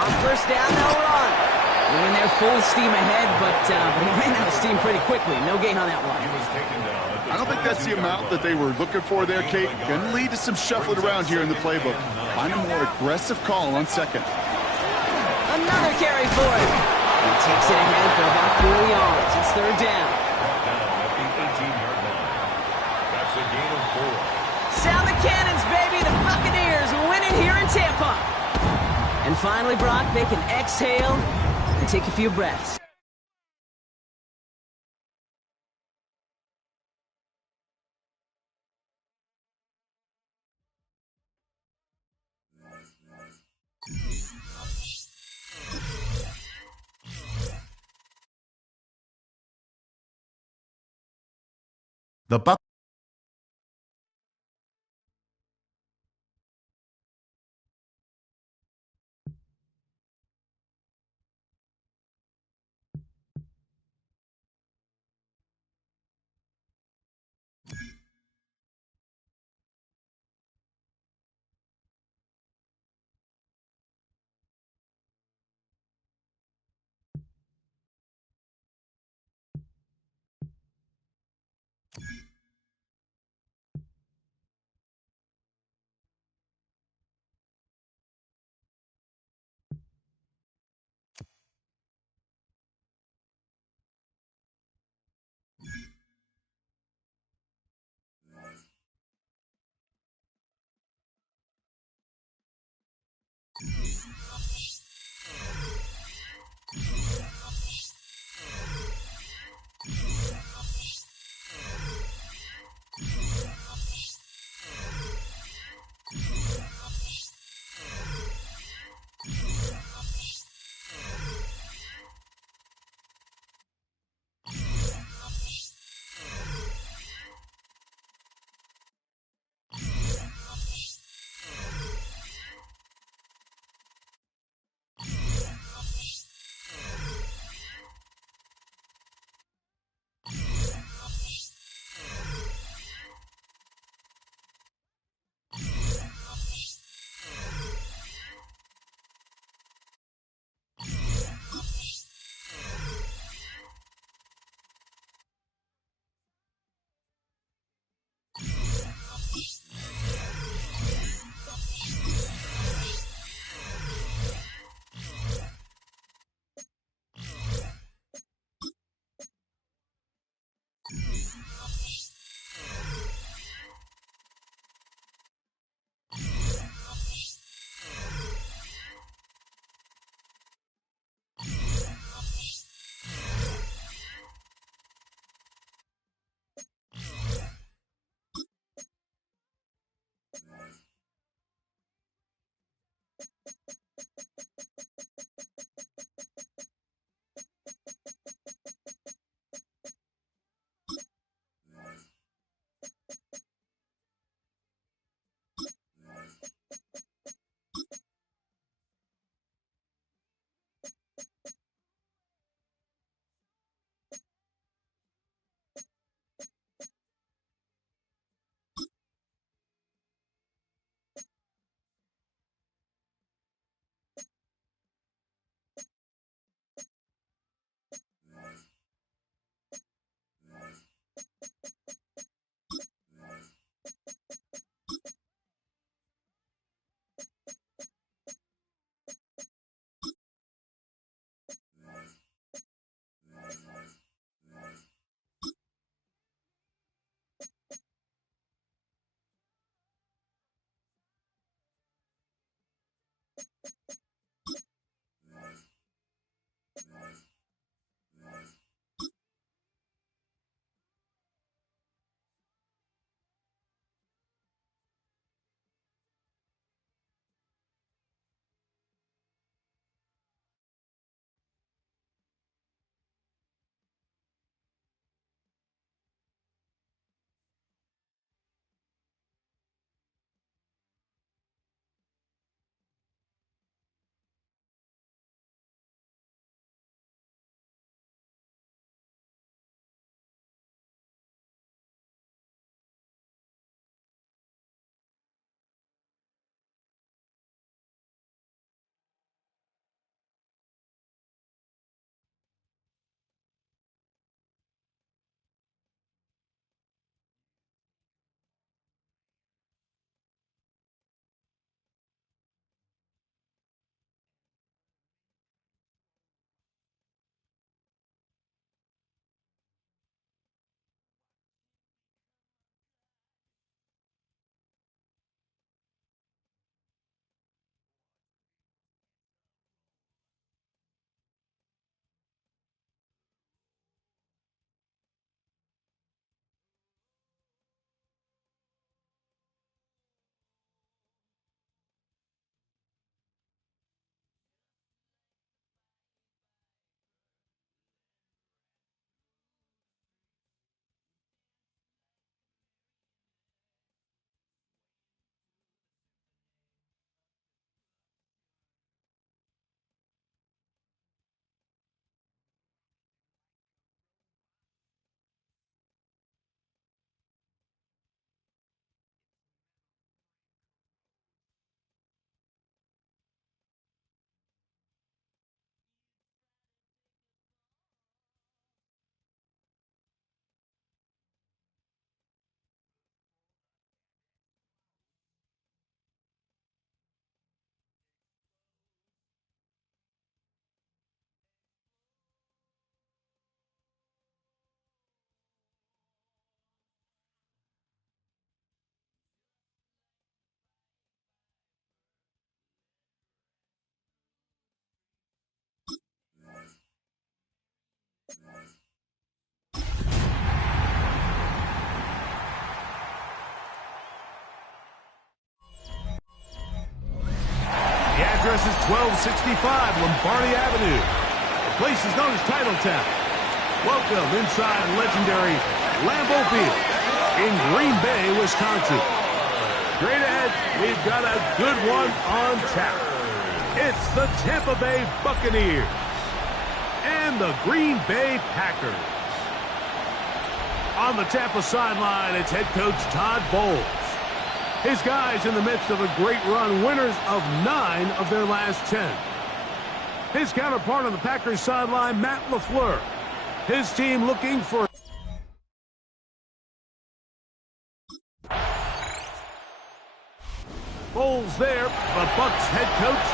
On first down, they'll run. Went in there full steam ahead, but he ran out of steam pretty quickly. No gain on that one. I don't think that's the amount that they were looking for there, Kate. Going to lead to some shuffling around here in the playbook. Find a more aggressive call on second. Another carry for it. He takes it ahead for about 4 yards. It's third down. That's a gain of 4. Sound the cannons, baby. The Buccaneers win it here in Tampa. And finally, Brock, they can exhale and take a few breaths. The Buc The address is 1265 Lombardi Avenue. The place is known as Titletown. Welcome inside legendary Lambeau Field in Green Bay, Wisconsin. Straight ahead, we've got a good one on tap. It's the Tampa Bay Buccaneers and the Green Bay Packers. On the Tampa sideline, it's head coach Todd Bowles. His guys in the midst of a great run, winners of 9 of their last 10. His counterpart on the Packers sideline, Matt LaFleur. His team looking for Bowles there, the Bucs head coach,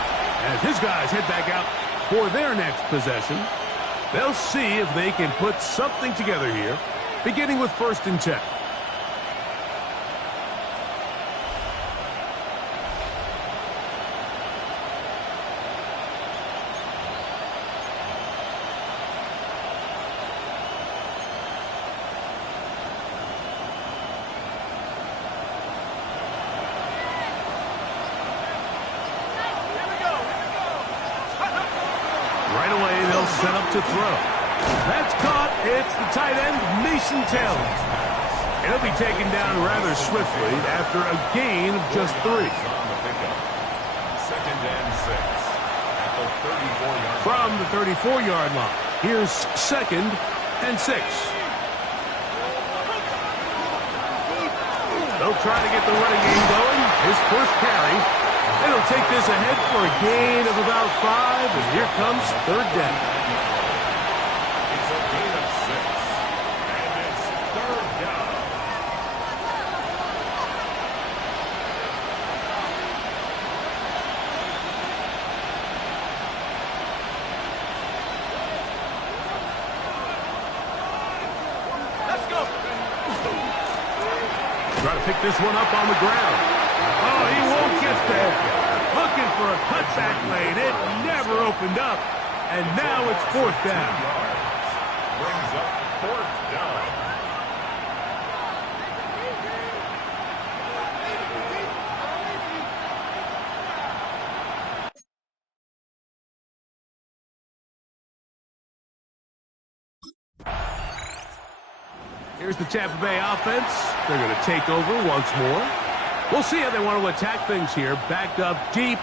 as his guys head back out for their next possession. They'll see if they can put something together here, beginning with 1st and 10. Set up to throw. That's caught. It's the tight end, Mason Taylor. He'll be taken down rather swiftly after a gain of just 3. 2nd and 6 at the 34-yard line. From the 34-yard line, here's 2nd and 6. They'll try to get the running game going. His first carry. It'll take this ahead for a gain of about 5, and here comes 3rd down. It's a gain of 6, and it's 3rd down. Let's go. Try to pick this one up on the ground. Oh, he won't get there. Looking for a cutback lane. It never opened up. And now it's fourth down. Brings up fourth down. Here's the Tampa Bay offense. They're going to take over once more. We'll see how they want to attack things here. Backed up deep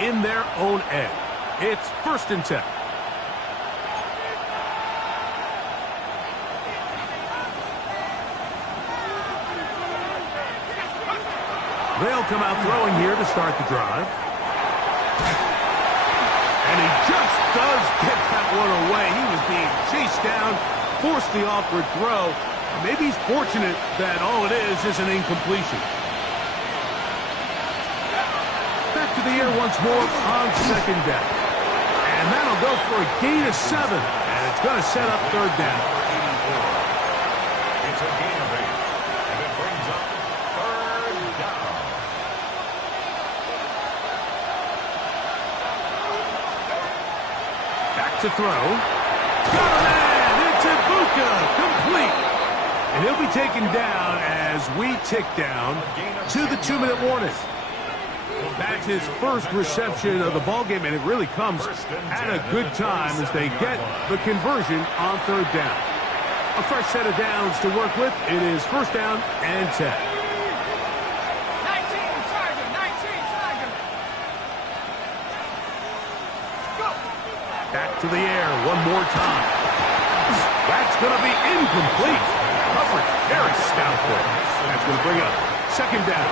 in their own end. It's 1st and 10. They'll come out throwing here to start the drive. And he just does get that one away. He was being chased down, forced the awkward throw. Maybe he's fortunate that all it is an incompletion. Back to the air once more on 2nd down. And that'll go for a gain of 7. And it's going to set up 3rd down. It's a gain of 8. And it brings up 3rd down. Back to throw. Got a man! It's Ibuka! Complete! And he'll be taken down as we tick down to the 2-minute warning. That's his first reception of the ballgame, and it really comes at a good time as they get the conversion on 3rd down. A fresh set of downs to work with. It is 1st down and 10. 19, Tiger, 19, Tiger. Go. Back to the air one more time. That's going to be incomplete. Coverage very stout for him. That's going to bring up 2nd down.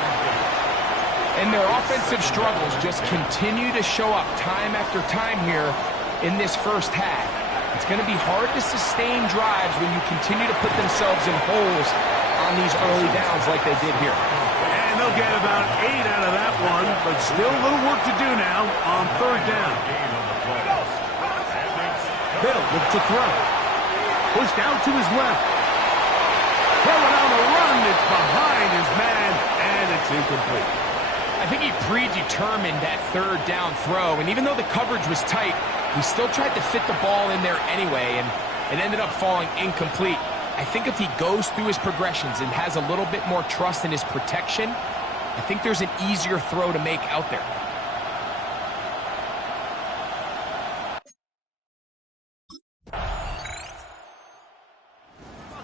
And their offensive struggles just continue to show up time after time here in this first half. It's going to be hard to sustain drives when you continue to put themselves in holes on these early downs like they did here. And they'll get about 8 out of that one, but still a little work to do now on 3rd down. Bill look to throw. Pushed out to his left. Throwing on the run. It's behind his man, and it's incomplete. I think he predetermined that 3rd down throw, and even though the coverage was tight, he still tried to fit the ball in there anyway, and it ended up falling incomplete. I think if he goes through his progressions and has a little bit more trust in his protection, I think there's an easier throw to make out there.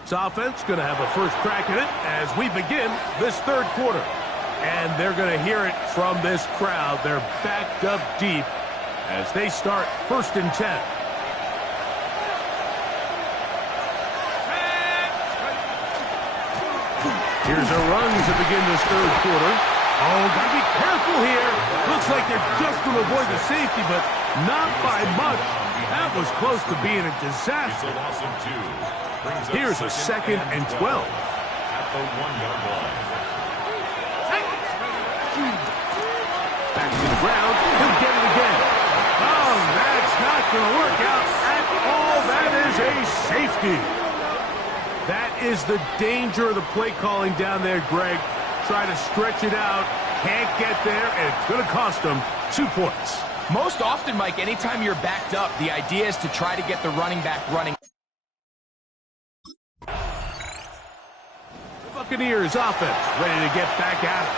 This offense going to have a first crack at it as we begin this 3rd quarter. And they're going to hear it from this crowd. They're backed up deep as they start 1st and 10. Here's a run to begin this 3rd quarter. Oh, got to be careful here. Looks like they're just going to avoid the safety, but not by much. That was close to being a disaster. Here's a 2nd and 12. At the 1-yard line. Back to the ground. He'll get it again. Oh, that's not going to work out at all. That is a safety. That is the danger of the play calling down there, Greg. Try to stretch it out. Can't get there, and it's going to cost them 2 points. Most often, Mike, anytime you're backed up, the idea is to try to get the running back running. The Buccaneers offense ready to get back at it.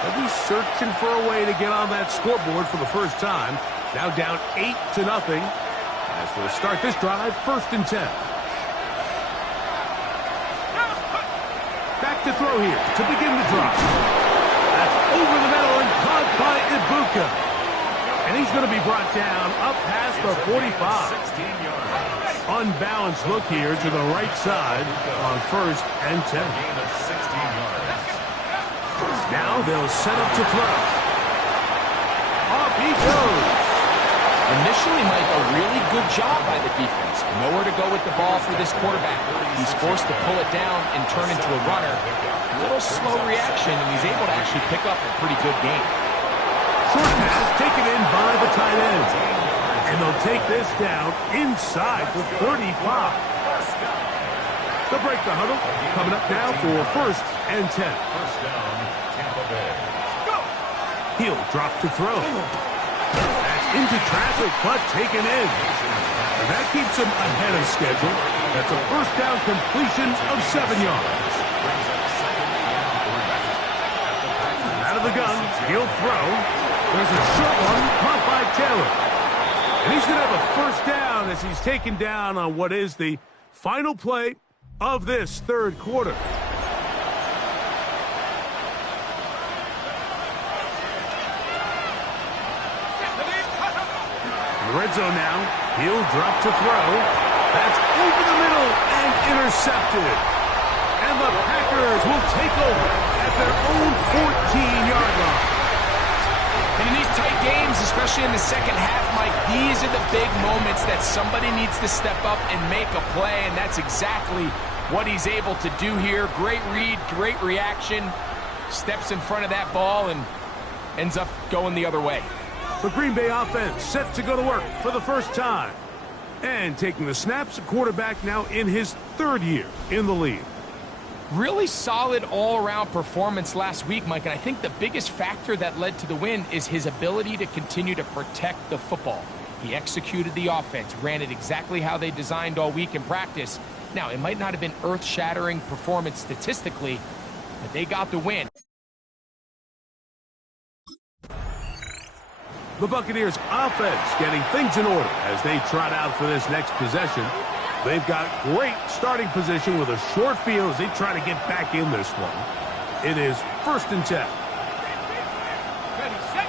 They'll be searching for a way to get on that scoreboard for the first time. Now down 8-0 as they'll start this drive 1st and 10. Back to throw here to begin the drive. That's over the middle and caught by Ibuka. And he's going to be brought down up past the 45. 16 yards. Unbalanced look here to the right side on 1st and 10. Gain of 16 yards. Now they'll set up to throw. Off he goes. Initially, Mike, a really good job by the defense. Nowhere to go with the ball for this quarterback. He's forced to pull it down and turn into a runner. A little slow reaction, and he's able to actually pick up a pretty good game. Short pass taken in by the tight end. And they'll take this down inside the 35. They'll break the huddle. Coming up now for 1st and 10. First down, Tampa Bay. He'll drop to throw. That's into traffic, but taken in. And that keeps him ahead of schedule. That's a first down completion of 7 yards. Out of the gun, he'll throw. There's a short one caught by Taylor. And he's going to have a first down as he's taken down on what is the final play of this third quarter. In the red zone now, he'll drop to throw. That's over the middle and intercepted. And the Packers will take over at their own 14-yard line. And in these tight games, especially in the second half, Mike, these are the big moments that somebody needs to step up and make a play, and that's exactly what he's able to do here. Great read, great reaction, steps in front of that ball and ends up going the other way. The Green Bay offense set to go to work for the first time. And taking the snaps, a quarterback now in his third year in the league. Really solid all-around performance last week, Mike, and I think the biggest factor that led to the win is his ability to continue to protect the football. He executed the offense, ran it exactly how they designed all week in practice. Now, it might not have been earth-shattering performance statistically, but they got the win. The Buccaneers offense getting things in order as they trot out for this next possession. They've got great starting position with a short field as they try to get back in this one. It is 1st and 10. Ready, set.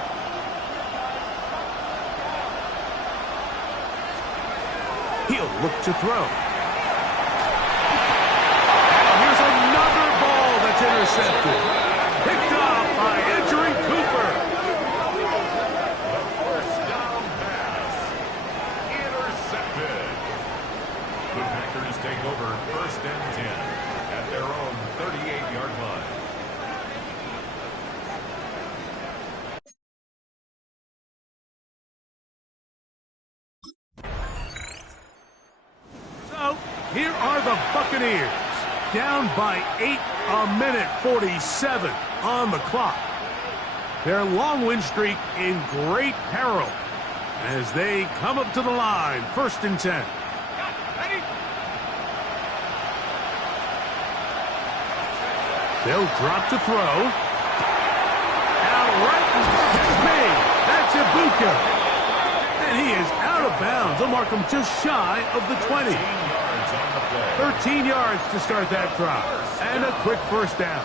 He'll look to throw. And here's another ball that's intercepted. Picked off by Edgerrin Cooper. First down pass. Intercepted. The Packers take over 1st and 10 at their own 38-yard line. So, here are the Buccaneers. Down by 8, 1:47 on the clock. Their long win streak in great peril as they come up to the line. 1st and 10. Ready. They'll drop to throw. Out right in front is made. That's Ibuka. And he is out of bounds. They'll mark him just shy of the 20. 13 yards to start that drive. And a quick first down.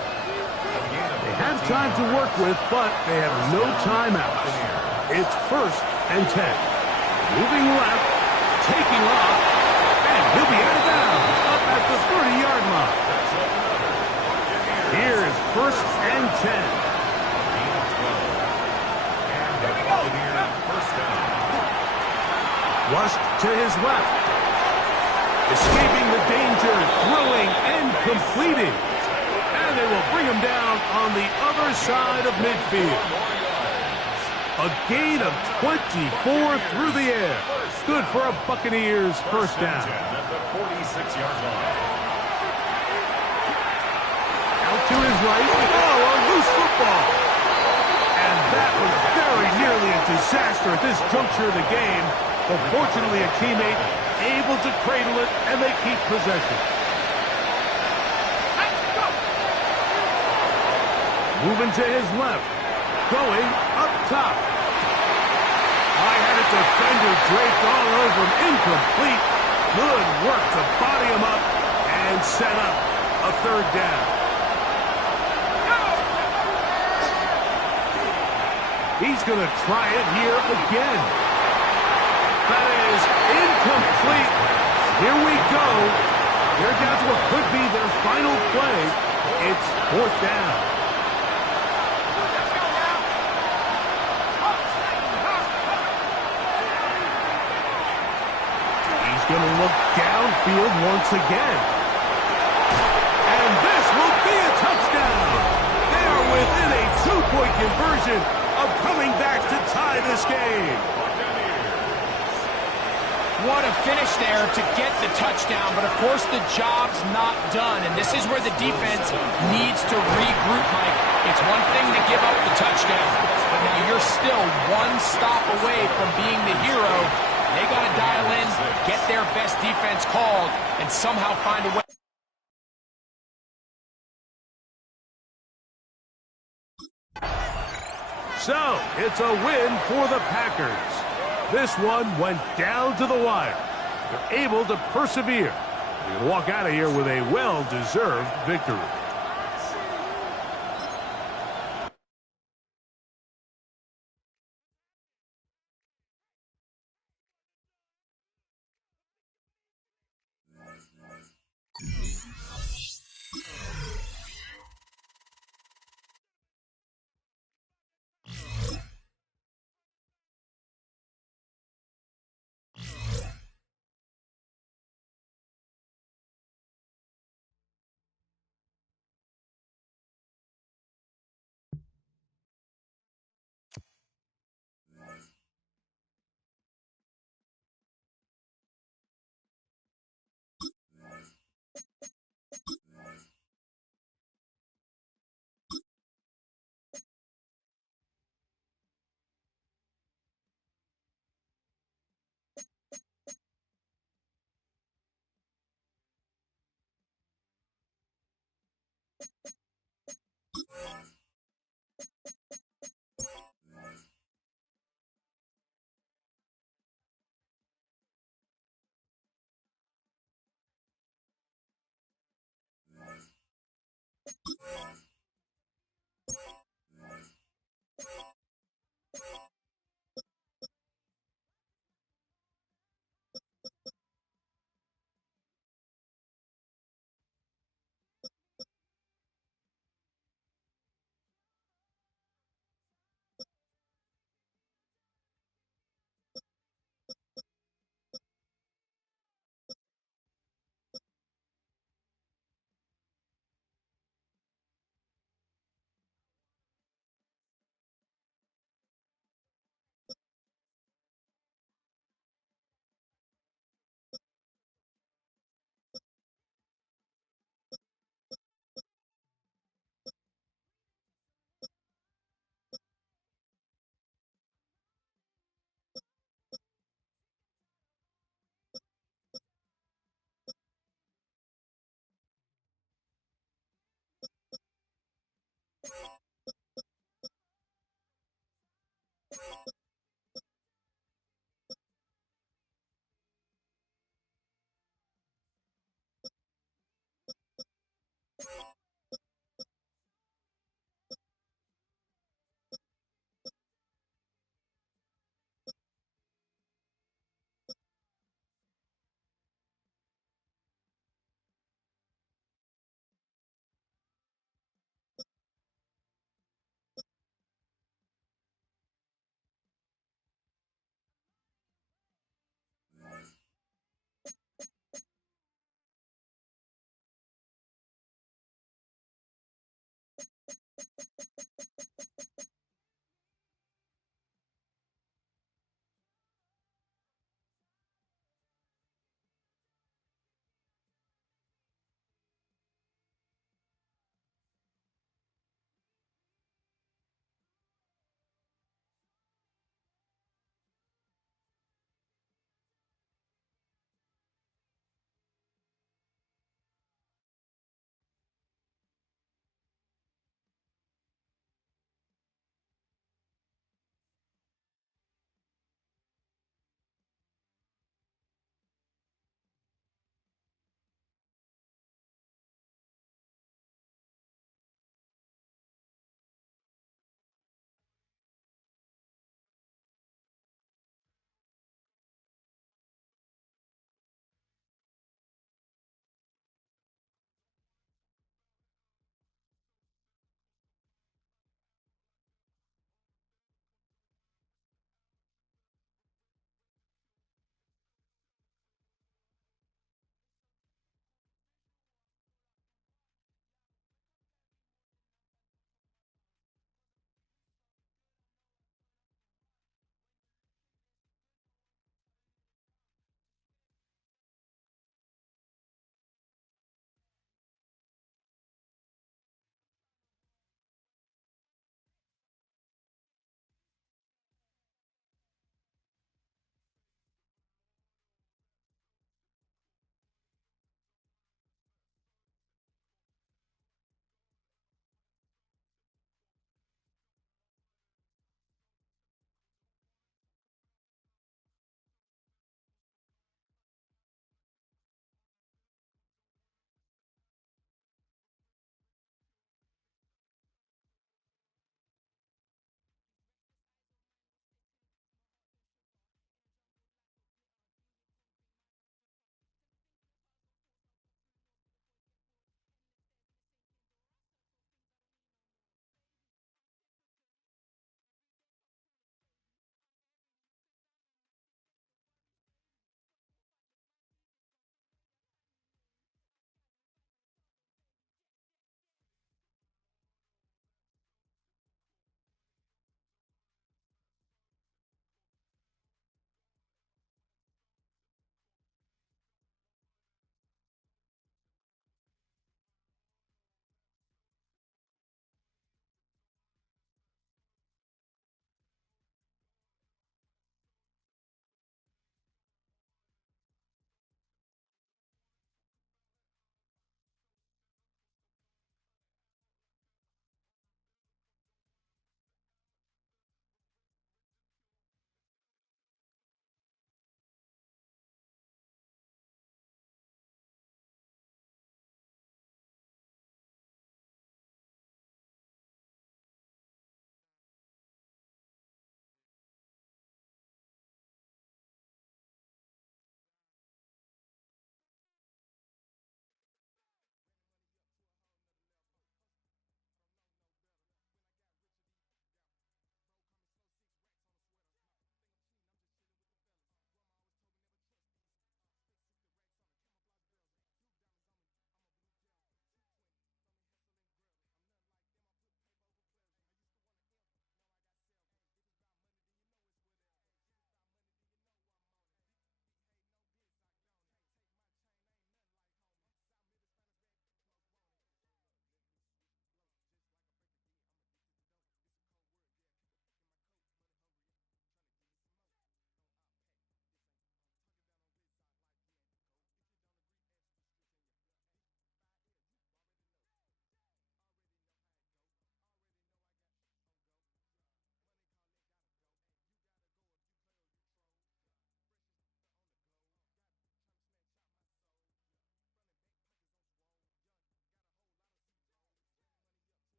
They have time to work with, but they have no timeouts. It's 1st and 10. Moving left, taking off, and he'll be out of bounds up at the 30-yard line. Here is 1st and 10. Flushed to his left. Escaping the danger, throwing and completing. And they will bring him down on the other side of midfield. A gain of 24 through the air. Good for a Buccaneers first down. At the 46-yard line. Out to his right. Oh, a loose football. And that was very nearly a disaster at this juncture of the game. But fortunately, a teammate able to cradle it, and they keep possession. Moving to his left. Going up top. I had a defender draped all over him. Incomplete. Good work to body him up and set up a 3rd down. He's going to try it here again. That is incomplete. Here we go. They're down to what could be their final play. It's 4th down. He's going to look downfield once again. And this will be a touchdown. They are within a 2-point conversion of coming back to tie this game. What a finish there to get the touchdown, but of course the job's not done, and this is where the defense needs to regroup, Mike. It's one thing to give up the touchdown, but now you're still one stop away from being the hero. They got to dial in, get their best defense called, and somehow find a way. So, it's a win for the Packers. This one went down to the wire. They're able to persevere. They can walk out of here with a well-deserved victory.